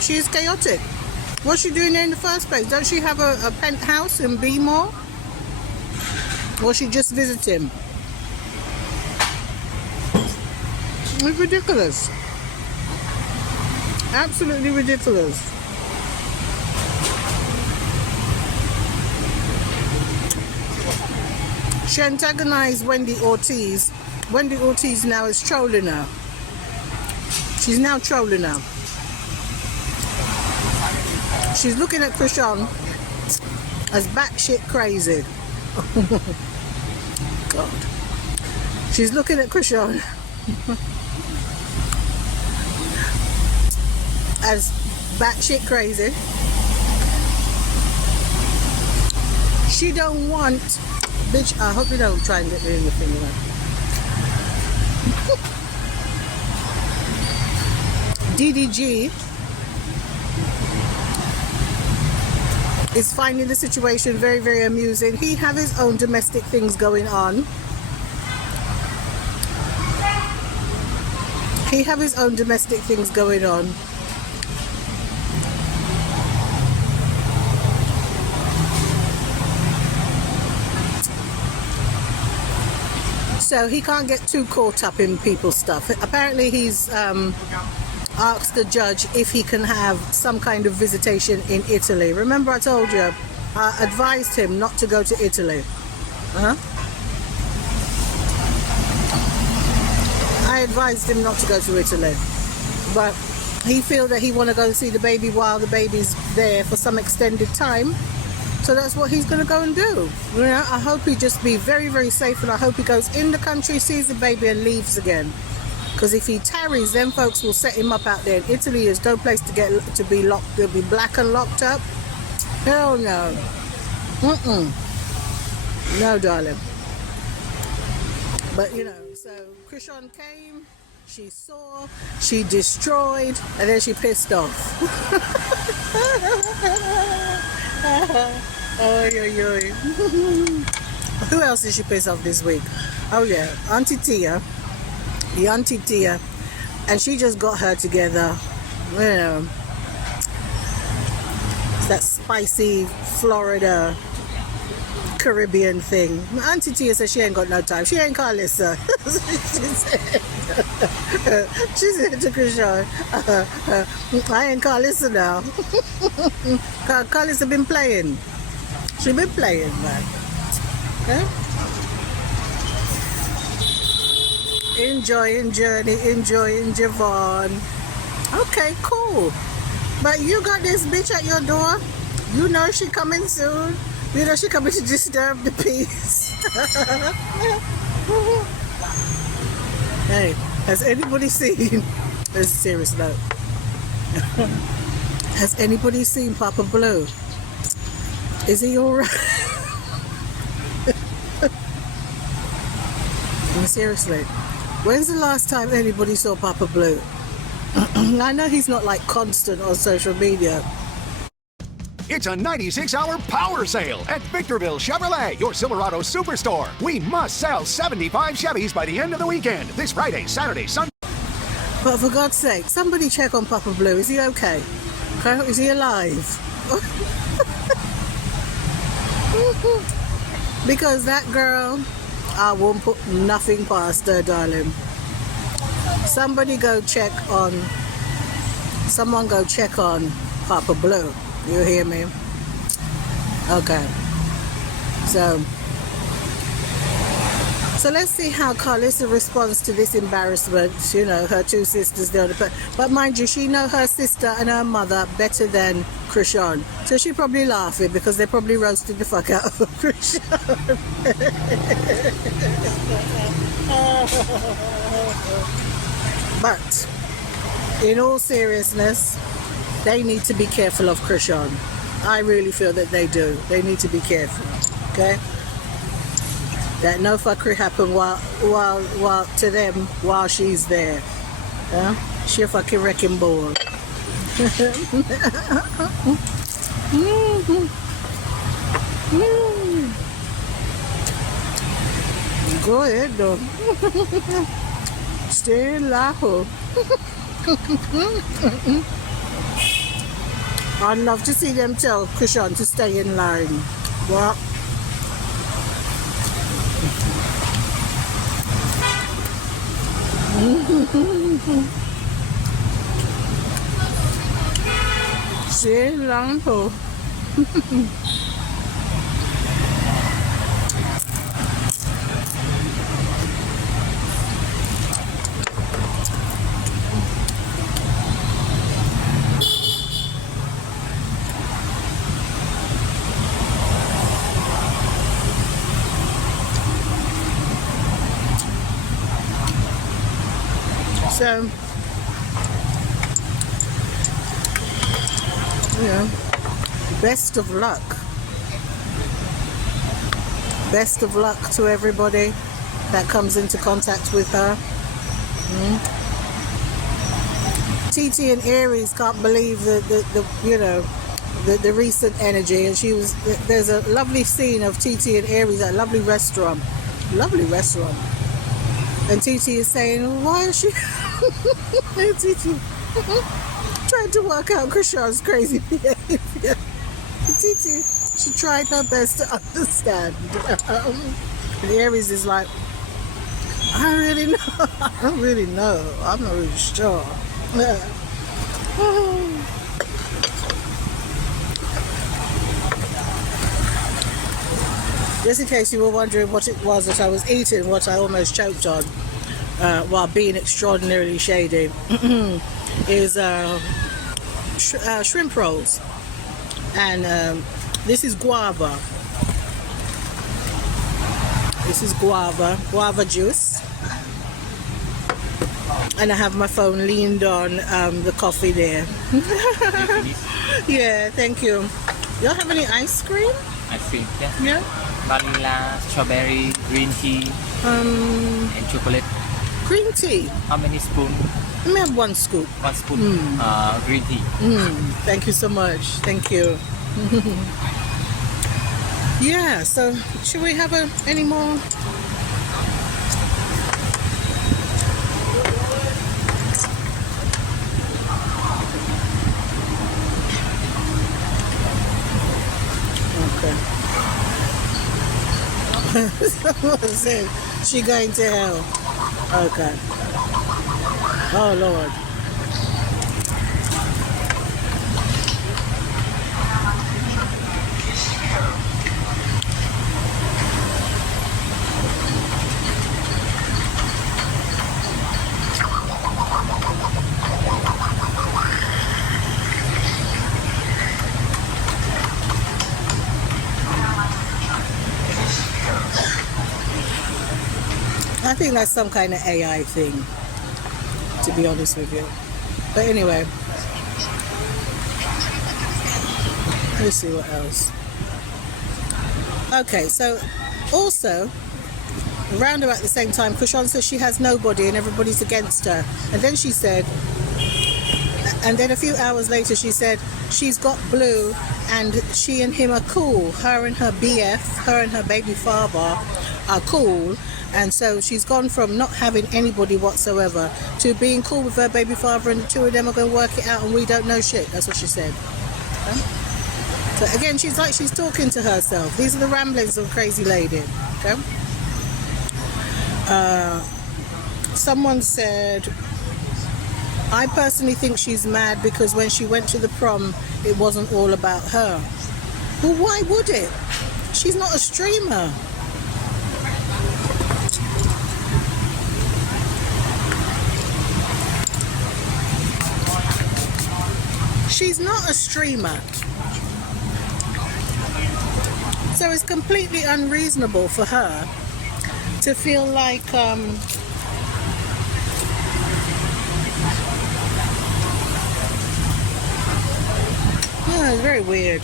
She is chaotic. What's she doing there in the first place? Don't she have a penthouse in Beemore? Or she just visit him? It's ridiculous. Absolutely ridiculous. She antagonized Wendy Ortiz. Wendy Ortiz now is trolling her. She's now trolling her. She's looking at Chrisean as batshit crazy. God. She's looking at Chrisean as batshit crazy. She don't want, bitch, I hope you don't try and get rid of your finger. DDG is finding the situation very, very amusing. He have his own domestic things going on. He have his own domestic things going on. So he can't get too caught up in people's stuff. Apparently he's asked the judge if he can have some kind of visitation in Italy. Remember I told you, I advised him not to go to Italy. I advised him not to go to Italy. But he feels that he want to go and see the baby while the baby's there for some extended time. So that's what he's going to go and do. You know, I hope he just be very, very safe, and I hope he goes in the country, sees the baby and leaves again. Because if he tarries, then folks will set him up out there. Italy is no place to be locked. They'll be black and locked up. Hell no. No, darling. But you know, so Chrisean came, she saw, she destroyed, and then she pissed off. Oy, oy, oy. Who else did she piss off this week? Oh yeah, Auntie Tia. The Auntie Tia, and she just got her together, you know, that spicy Florida Caribbean thing. My Auntie Tia said she ain't got no time. She ain't Carlissa. She said to Krishan, I ain't Carlissa now. Carlissa been playing. She been playing, man. Okay? Enjoying Journey, enjoying Javon. Okay, cool. But you got this bitch at your door. You know she coming soon. You know she coming to disturb the peace. Hey, has anybody seen? This is a serious note. Has anybody seen Papa Blue? Is he alright? Seriously, when's the last time anybody saw Papa Blue? I know he's not like constant on social media. It's a 96-hour power sale at Victorville Chevrolet, your Silverado superstore. We must sell 75 Chevys by the end of the weekend. This Friday, Saturday, Sunday. But for God's sake, somebody check on Papa Blue. Is he okay? Is he alive? Because that girl, I won't put nothing past her, darling. Someone go check on Papa Blue. You hear me? Okay. So let's see how Carlissa responds to this embarrassment. You know, her two sisters there. But mind you, she know her sister and her mother better than Chrisean. So she probably laughing because they probably roasted the fuck out of Chrisean. But in all seriousness, they need to be careful of Chrisean. I really feel that they do. They need to be careful. Okay? That no fuckery happen while to them while she's there. Yeah? She a fucking wrecking ball. Go ahead though. Stay in line. I'd love to see them tell Chrisean to stay in line. What? Stay in line. So, yeah, best of luck. Best of luck to everybody that comes into contact with her. TT and Aries can't believe the recent energy, and there's a lovely scene of TT and Aries at a lovely restaurant, and TT is saying, why is she TT trying to work out Chrisean's crazy behavior. TT, she tried her best to understand. And Aries is like, I don't really know. I'm not really sure. Just in case you were wondering what it was that I was eating, what I almost choked on while being extraordinarily shady, is shrimp rolls. And this is guava. This is guava juice. And I have my phone leaned on the coffee there. Yeah, thank you. Y'all have any ice cream? Ice cream, yeah. Yeah. Vanilla, strawberry, green tea, and chocolate. Green tea? How many spoons? Let me have 1 scoop. 1 spoon green tea. Thank you so much. Thank you. Yeah, so should we have any more? Okay. Someone said she going to hell. Okay. Oh Lord. I think that's some kind of AI thing, to be honest with you. But anyway, let's see what else. Okay, so also, around about the same time, Chrisean says she has nobody and everybody's against her. And then she said, and then a few hours later she said she's got Blue and she and him are cool. Her and her BF, her and her baby father are cool. And so she's gone from not having anybody whatsoever to being cool with her baby father, and the two of them are going to work it out and we don't know shit. That's what she said. So again, she's like she's talking to herself. These are the ramblings of a crazy lady. Okay. Someone said, I personally think she's mad because when she went to the prom, it wasn't all about her. Well, why would it? She's not a streamer. She's not a streamer. So it's completely unreasonable for her to feel like oh, it's very weird.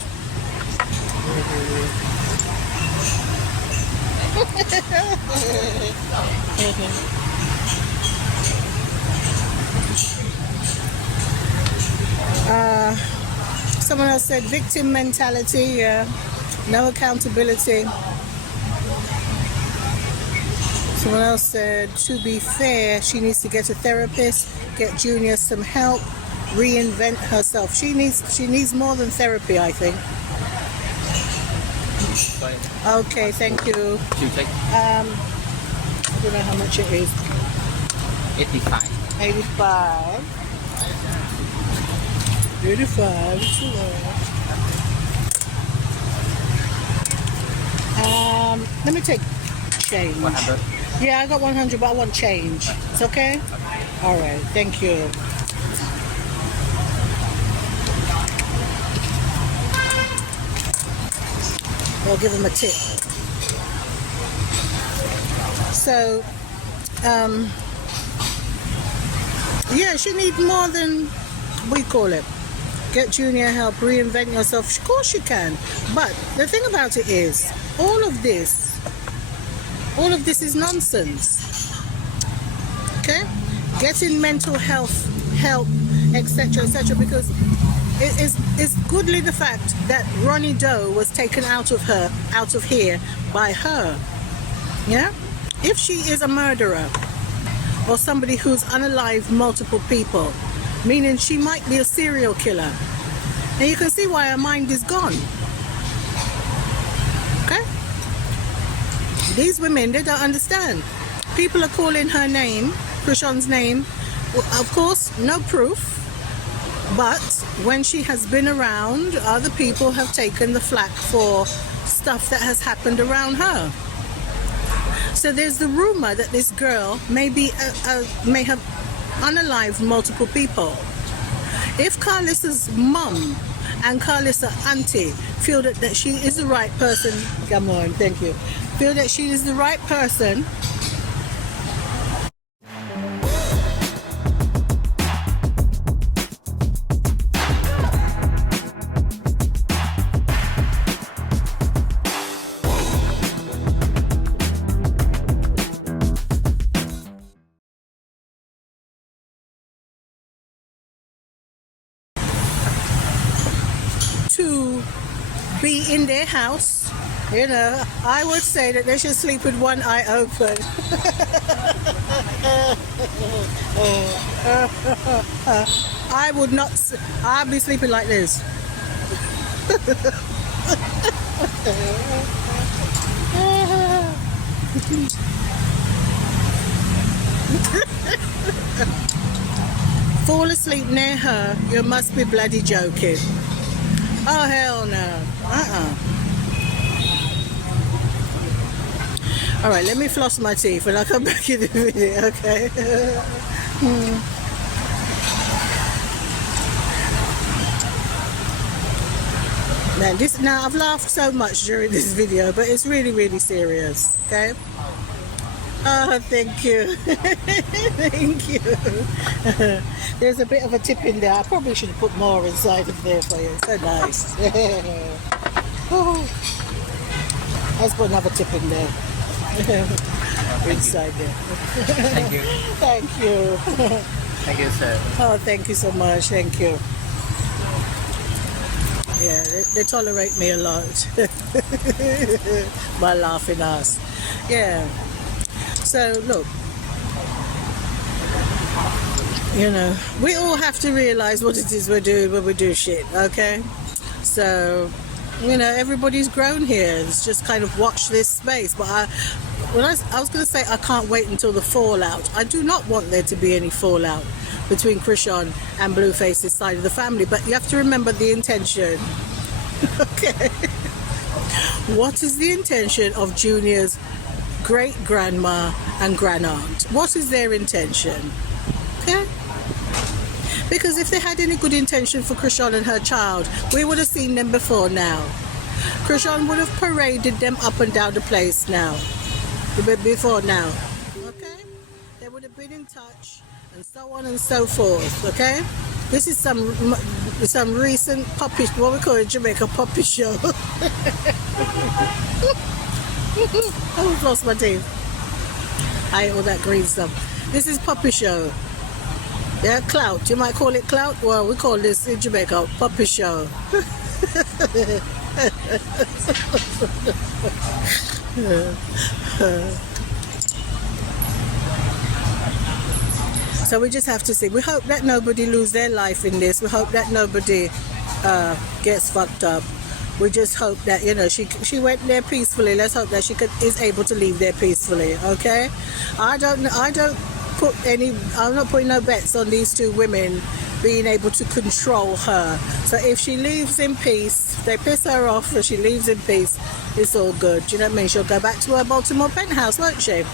Someone else said victim mentality, no accountability. Someone else said, to be fair, she needs to get a therapist, get Junior some help, reinvent herself. She needs more than therapy, I think. Okay, thank you. I don't know how much it is. 85. 85. 85. It's a lot. Let me take change. 100. Yeah, I got 100, but I want change. It's okay? All right, thank you. I'll give him a tip. So, yeah, she needs more than we call it. Get Junior help, reinvent yourself. Of course you can. But the thing about it is, all of this is nonsense. Okay? Getting mental health help, etc., because it's goodly the fact that Ronnie Doe was taken out of here by her. Yeah? If she is a murderer or somebody who's unalived multiple people, meaning she might be a serial killer, and you can see why her mind is gone. Okay? These women, they don't understand. People are calling her name, Chrisean's name, of course, no proof. But when she has been around, other people have taken the flak for stuff that has happened around her. So there's the rumor that this girl may have unalived multiple people. If Carlissa's mum and Carlissa auntie feel that she is the right person, come on, thank you, feel that she is the right person, to be in their house, you know, I would say that they should sleep with one eye open. I would not, I'd be sleeping like this. Fall asleep near her, you must be bloody joking. Oh, hell no. All right, let me floss my teeth and I'll come back in a minute, okay? Now, I've laughed so much during this video, but it's really, really serious, okay? Oh, thank you. Thank you. There's a bit of a tip in there. I probably should have put more inside of there for you. So nice. Oh. Let's put another tip in there. Inside there. Thank you. Thank you. Thank you, sir. Oh, thank you so much. Thank you. Yeah, they tolerate me a lot. My laughing ass. Yeah. So, look. You know, we all have to realize what it is we're doing when we do shit, okay? So, you know, everybody's grown here. It's just kind of watch this space. But I was going to say I can't wait until the fallout. I do not want there to be any fallout between Chrisean and Blueface's side of the family. But you have to remember the intention. Okay. What is the intention of Junior's great-grandma and grandaunt? What is their intention? Okay? Because if they had any good intention for Chrisean and her child, we would have seen them before now. Chrisean would have paraded them up and down the place now. Before now. Okay? They would have been in touch and so on and so forth. Okay? This is some recent puppy, what we call it in Jamaica, puppy show. I've lost my teeth. I ate all that green stuff. This is puppy show. Yeah, clout. You might call it clout. Well, we call this in Jamaica puppy show. So we just have to see. We hope that nobody lose their life in this. We hope that nobody gets fucked up. We just hope that, you know, she went there peacefully. Let's hope that she is able to leave there peacefully. Okay? I'm not putting no bets on these two women being able to control her. So if she leaves in peace, they piss her off and she leaves in peace, it's all good. Do you know what I mean? She'll go back to her Baltimore penthouse, won't she?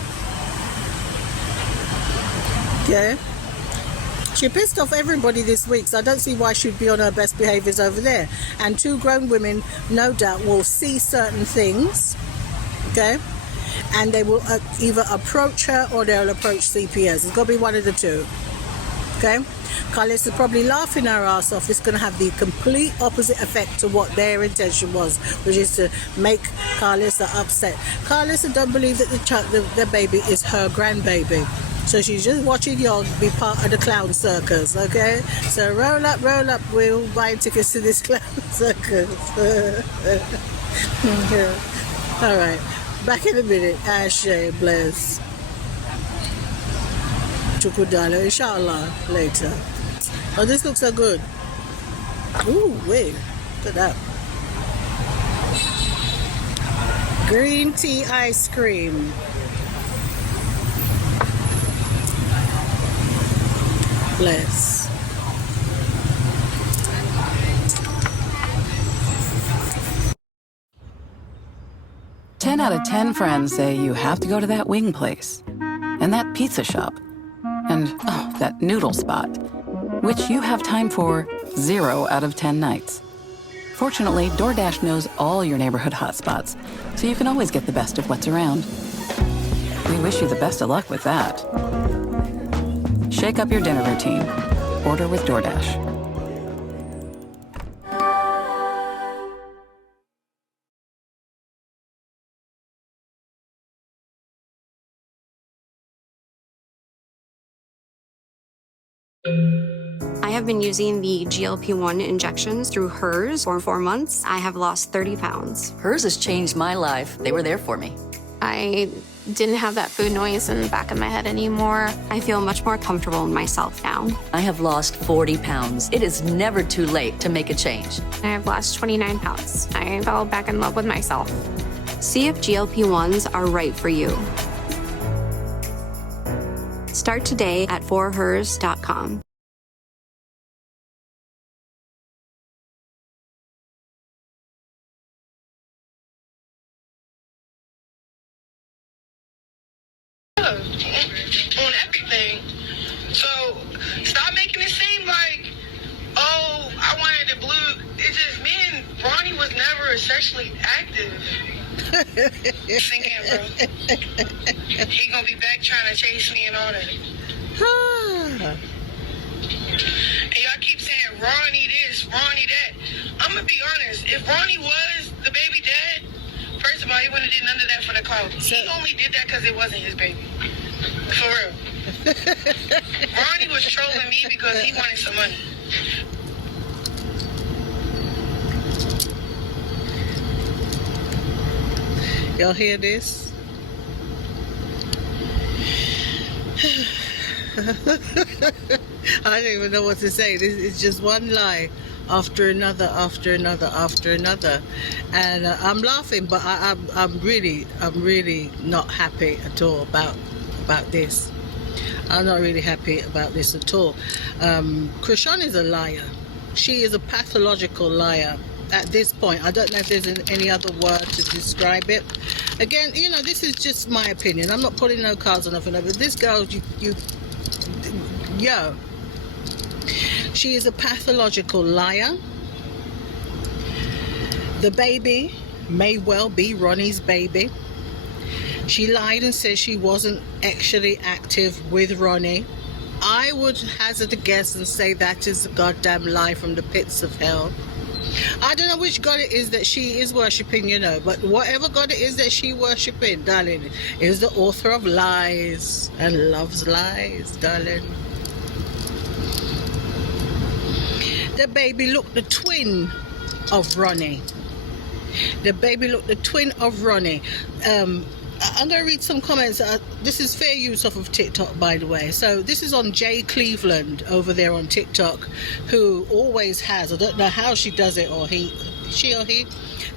Okay? She pissed off everybody this week, so I don't see why she'd be on her best behaviours over there. And two grown women, no doubt, will see certain things, okay? And they will either approach her or they'll approach CPS. It's got to be one of the two, okay? Carlos is probably laughing her ass off. It's going to have the complete opposite effect to what their intention was, which is to make Carlissa upset. Carlissa don't believe that the baby is her grandbaby. So she's just watching y'all be part of the clown circus, okay? So roll up, we'll buy tickets to this clown circus. All right, back in a minute. Ashe, bless. Chukudalo, inshallah, later. Oh, this looks so good. Ooh, wait, look at that. Green tea ice cream. Bless. Ten out of 10 friends say you have to go to that wing place, and that pizza shop, and oh, that noodle spot, which you have time for 0 out of 10 nights. Fortunately, DoorDash knows all your neighborhood hotspots, so you can always get the best of what's around. We wish you the best of luck with that. Shake up your dinner routine. Order with DoorDash. I have been using the GLP-1 injections through hers for 4 months. I have lost 30 pounds. Hers has changed my life. They were there for me. I didn't have that food noise in the back of my head anymore. I feel much more comfortable in myself now. I have lost 40 pounds. It is never too late to make a change. I have lost 29 pounds. I fell back in love with myself. See if GLP-1s are right for you. Start today at forhers.com. On everything. So stop making it seem like, oh, I wanted the blue. It's just me and Ronnie was never sexually active. Thinking, bro. He gonna be back trying to chase me and all that. And y'all keep saying Ronnie this, Ronnie that. I'm gonna be honest. If Ronnie was the baby dad, first of all, he wouldn't have did none of that for the clout. He only did that because it wasn't his baby. For real. Ronnie was trolling me because he wanted some money. Y'all hear this? I don't even know what to say. This is just one lie after another, after another, after another, and I'm laughing, but I'm really not happy at all about this. I'm not really happy about this at all. Chrisean is a liar. She is a pathological liar. At this point, I don't know if there's any other word to describe it. Again, you know, this is just my opinion. I'm not putting no cards or nothing. But this girl, she is a pathological liar. The baby may well be Ronnie's baby. She lied and said she wasn't actually active with Ronnie. I would hazard a guess and say that is a goddamn lie from the pits of hell. I don't know which God it is that she is worshipping, you know, but whatever God it is that she worshipping, darling, is the author of lies and loves lies, darling. The baby looked the twin of Ronnie. The baby looked the twin of Ronnie. I'm going to read some comments. This is fair use off of TikTok, by the way. So this is on Jay Cleveland over there on TikTok, who always has, I don't know how she does it, or she or he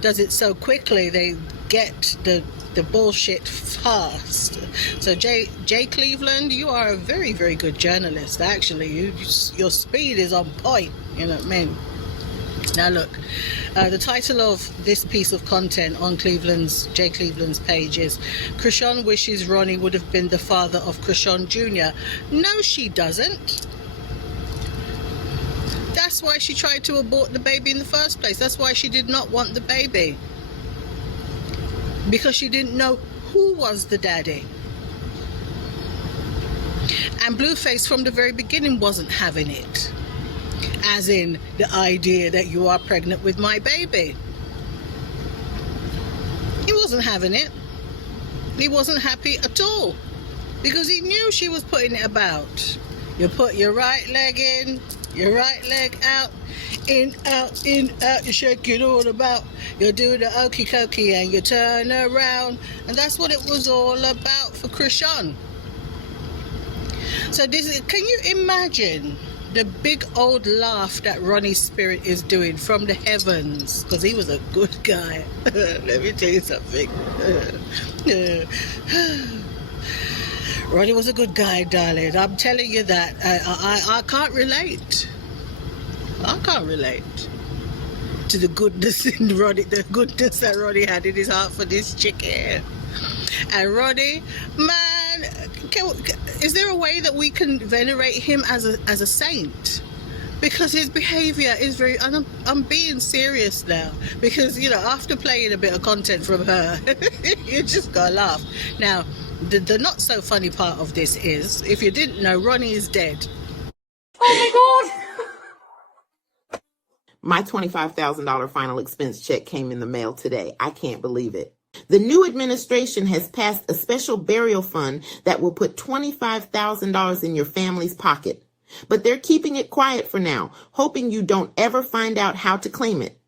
does it so quickly. They get the bullshit fast. So Jay Cleveland, you are a very, very good journalist, actually. Your speed is on point, you know what I mean? Now look, the title of this piece of content on Jay Cleveland's page is Chrisean wishes Ronnie would have been the father of Chrisean Jr. No, she doesn't. That's why she tried to abort the baby in the first place. That's why she did not want the baby. Because she didn't know who was the daddy. And Blueface from the very beginning wasn't having it. As in the idea that you are pregnant with my baby. He wasn't having it. He wasn't happy at all. Because he knew she was putting it about. You put your right leg in, your right leg out, in, out, you shake it all about. You do the okey cokey and you turn around. And that's what it was all about for Chrisean. So can you imagine the big old laugh that Ronnie's spirit is doing from the heavens? Because he was a good guy. Let me tell you something. Ronnie was a good guy, darling. I'm telling you that. I can't relate. I can't relate to the goodness in Ronnie, the goodness that Ronnie had in his heart for this chick here. And Ronnie, man, is there a way that we can venerate him as a saint? Because his behavior is very, and I'm being serious now, because, you know, after playing a bit of content from her, you just gotta laugh. Now, the not so funny part of this is, if you didn't know, Ronnie is dead. Oh my God! My $25,000 final expense check came in the mail today. I can't believe it. The new administration has passed a special burial fund that will put $25,000 in your family's pocket. But they're keeping it quiet for now, hoping you don't ever find out how to claim it.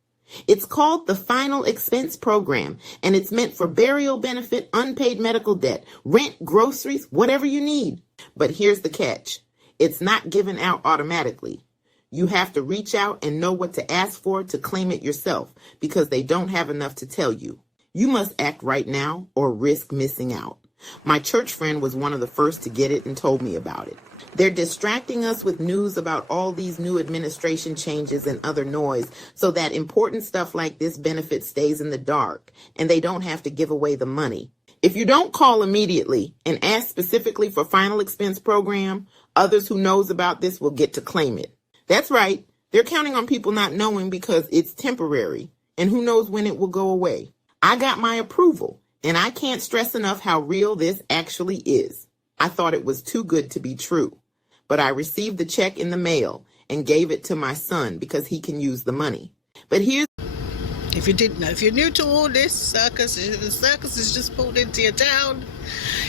It's called the Final Expense Program, and it's meant for burial benefit, unpaid medical debt, rent, groceries, whatever you need. But here's the catch. It's not given out automatically. You have to reach out and know what to ask for to claim it yourself, because they don't have enough to tell you. You must act right now or risk missing out. My church friend was one of the first to get it and told me about it. They're distracting us with news about all these new administration changes and other noise so that important stuff like this benefit stays in the dark and they don't have to give away the money. If you don't call immediately and ask specifically for final expense program, others who knows about this will get to claim it. That's right. They're counting on people not knowing because it's temporary and who knows when it will go away. I got my approval and I can't stress enough how real this actually is. I thought it was too good to be true, but I received the check in the mail and gave it to my son because he can use the money. But here's If you didn't know, if you're new to all this circus, the circus has just pulled into your town.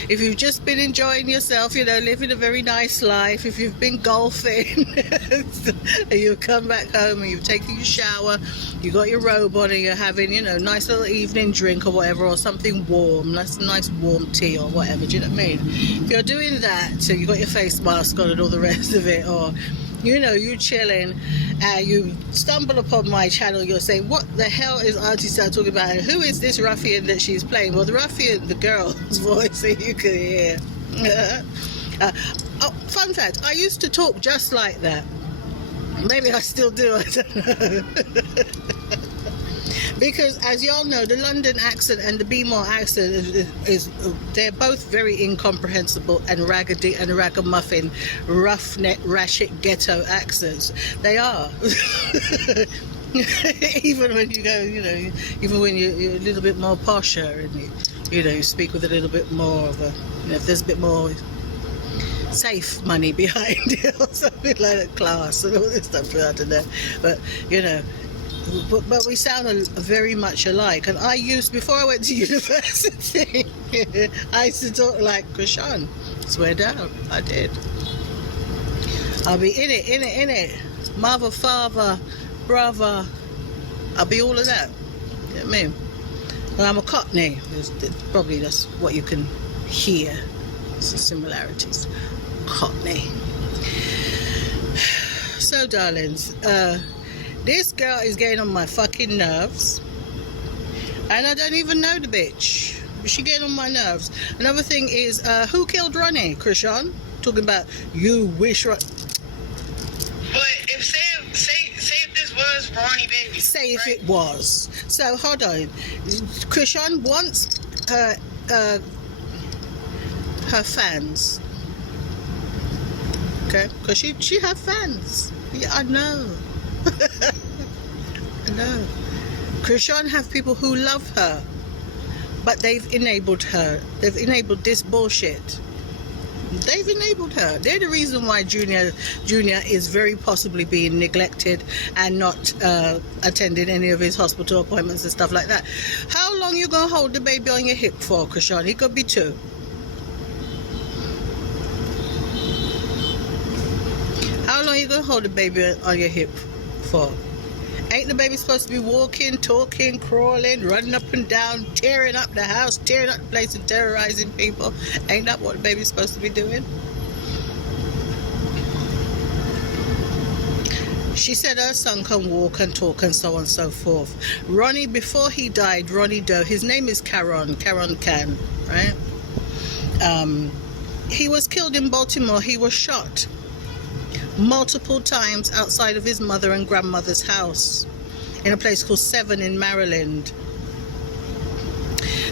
If you've just been enjoying yourself, living a very nice life, if you've been golfing and you've come back home and you've taken your shower, you got your robe on and you're having, nice little evening drink or whatever, or something warm, nice warm tea or whatever, do you know what I mean? If you're doing that, so you got your face mask on and all the rest of it, or you chilling and you stumble upon my channel, you're saying, what the hell is Auntie Sal talking about? And who is this ruffian that she's playing? Well, the ruffian, the girl's voice that you can hear. Fun fact, I used to talk just like that. Maybe I still do, I don't know. Because as y'all know, the London accent and the Beemore accent they're both very incomprehensible and raggedy and ragamuffin, roughneck, ratchet, ghetto accents. They are. Even when you go, even when you're a little bit more posher and you speak with a little bit more of a, if there's a bit more safe money behind it or something like that, class and all this stuff, I don't know. But, but we sound very much alike. And before I went to university, I used to talk like Chrisean. Swear down, I did. I'll be in it. Mother, father, brother. I'll be all of that. You know what I mean? And I'm a Cockney. Probably that's what you can hear. Some similarities. Cockney. So, darlings, this girl is getting on my fucking nerves. And I don't even know the bitch. But she getting on my nerves. Another thing is, who killed Ronnie, Chrisean? Talking about, you wish... But if say if this was Ronnie, baby. Say if it was. So, hold on. Chrisean wants her fans. Okay? Because she have fans. Yeah, I know. I know. Chrisean have people who love her, but they've enabled her. They've enabled this bullshit. They've enabled her. They're the reason why Junior is very possibly being neglected and not attending any of his hospital appointments and stuff like that. How long you gonna hold the baby on your hip for, Chrisean? He could be 2. How long you gonna hold the baby on your hip for? Ain't the baby supposed to be walking, talking, crawling, running up and down, tearing up the house, tearing up the place and terrorizing people? Ain't that what the baby's supposed to be doing? She said her son can walk and talk and so on and so forth. Ronnie, before he died, Ronnie Doe, his name is Caron Can, right? He was killed in Baltimore. He was shot multiple times outside of his mother and grandmother's house in a place called Severn in Maryland.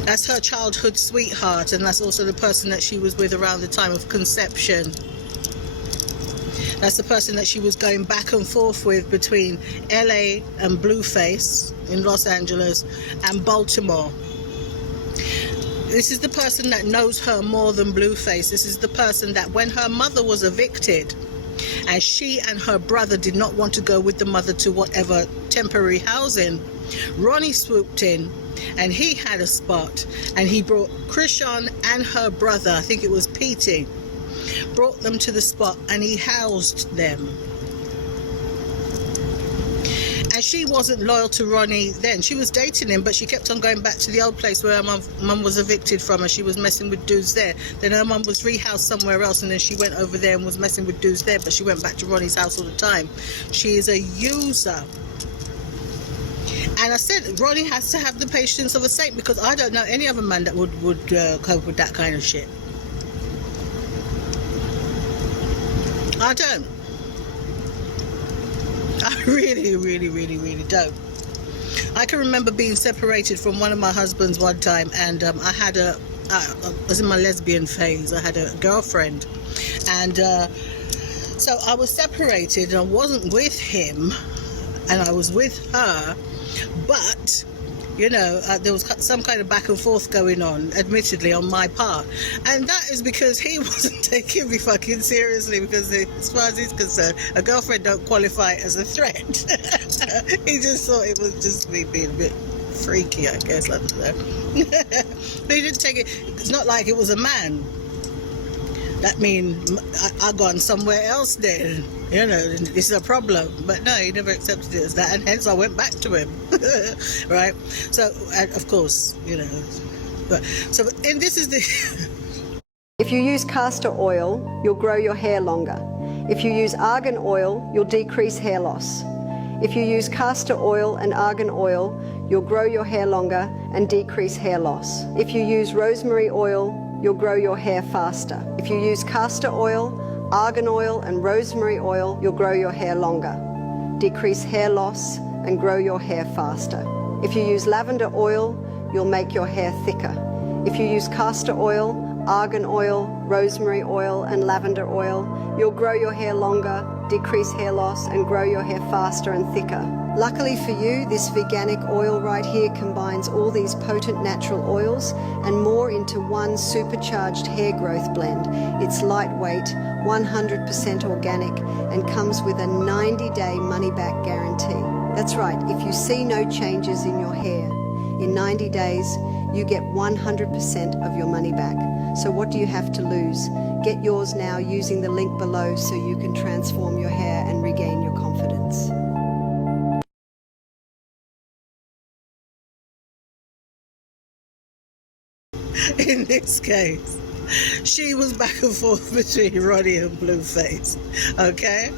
That's her childhood sweetheart, and that's also the person that she was with around the time of conception. That's the person that she was going back and forth with between LA and Blueface in Los Angeles and Baltimore. This is the person that knows her more than Blueface. This is the person that when her mother was evicted, and she and her brother did not want to go with the mother to whatever temporary housing, Ronnie swooped in and he had a spot, and he brought Chrisean and her brother, I think it was Petey, brought them to the spot and he housed them. And she wasn't loyal to Ronnie then. She was dating him, but she kept on going back to the old place where her mum was evicted from, and she was messing with dudes there. Then her mum was rehoused somewhere else, and then she went over there and was messing with dudes there, but she went back to Ronnie's house all the time. She is a user. And I said, Ronnie has to have the patience of a saint, because I don't know any other man that would cope with that kind of shit. I don't. I really, really, really, really don't. I can remember being separated from one of my husbands one time, and I was in my lesbian phase. I had a girlfriend, and so I was separated, and I wasn't with him, and I was with her, but you know, there was some kind of back and forth going on, admittedly, on my part. And that is because he wasn't taking me fucking seriously, because as far as he's concerned, a girlfriend don't qualify as a threat. He just thought it was just me being a bit freaky, I guess, I don't know. But he didn't take it. It's not like it was a man. That means I gone somewhere else then. You know, it's a problem. But no, he never accepted it as that, and hence I went back to him. Right? So, and of course, you know. And this is the... If you use castor oil, you'll grow your hair longer. If you use argan oil, you'll decrease hair loss. If you use castor oil and argan oil, you'll grow your hair longer and decrease hair loss. If you use rosemary oil, you'll grow your hair faster. If you use castor oil, argan oil and rosemary oil, you'll grow your hair longer, decrease hair loss and grow your hair faster. If you use lavender oil, you'll make your hair thicker. If you use castor oil, argan oil, rosemary oil and lavender oil, you'll grow your hair longer, decrease hair loss and grow your hair faster and thicker. Luckily for you, this veganic oil right here combines all these potent natural oils and more into one supercharged hair growth blend. It's lightweight, 100% organic, and comes with a 90-day money-back guarantee. That's right, if you see no changes in your hair, in 90 days, you get 100% of your money back. So what do you have to lose? Get yours now using the link below so you can transform your hair and regain your confidence. In this case, she was back and forth between Ronnie and Blueface, okay?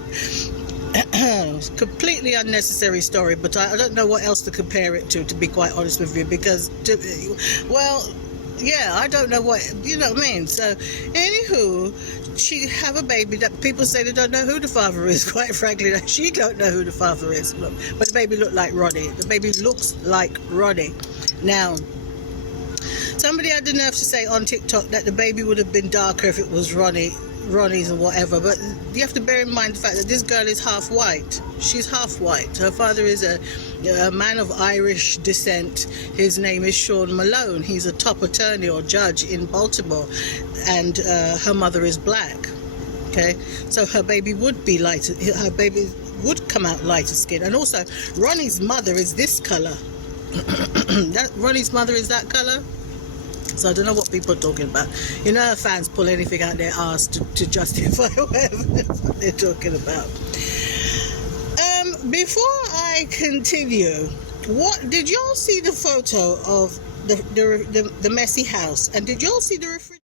Completely unnecessary story, but I don't know what else to compare it to be quite honest with you, because, well, yeah, I don't know what, you know what I mean? So, anywho, she have a baby that people say they don't know who the father is. Quite frankly, she don't know who the father is. Look, but the baby looked like Ronnie. The baby looks like Ronnie. Now, somebody had the nerve to say on TikTok that the baby would have been darker if it was Ronnie's or whatever, but you have to bear in mind the fact that this girl is half white. She's half white. Her father is a man of Irish descent. His name is Sean Malone. He's a top attorney or judge in Baltimore, and her mother is black. Okay, so her baby would be lighter. Her baby would come out lighter skin, and also Ronnie's mother is this color. Ronnie's mother is that color. So I don't know what people are talking about. You know, her fans pull anything out their ass to justify whatever they're talking about. Before I continue, what did y'all see the photo of the messy house? And did y'all see the refrigerator?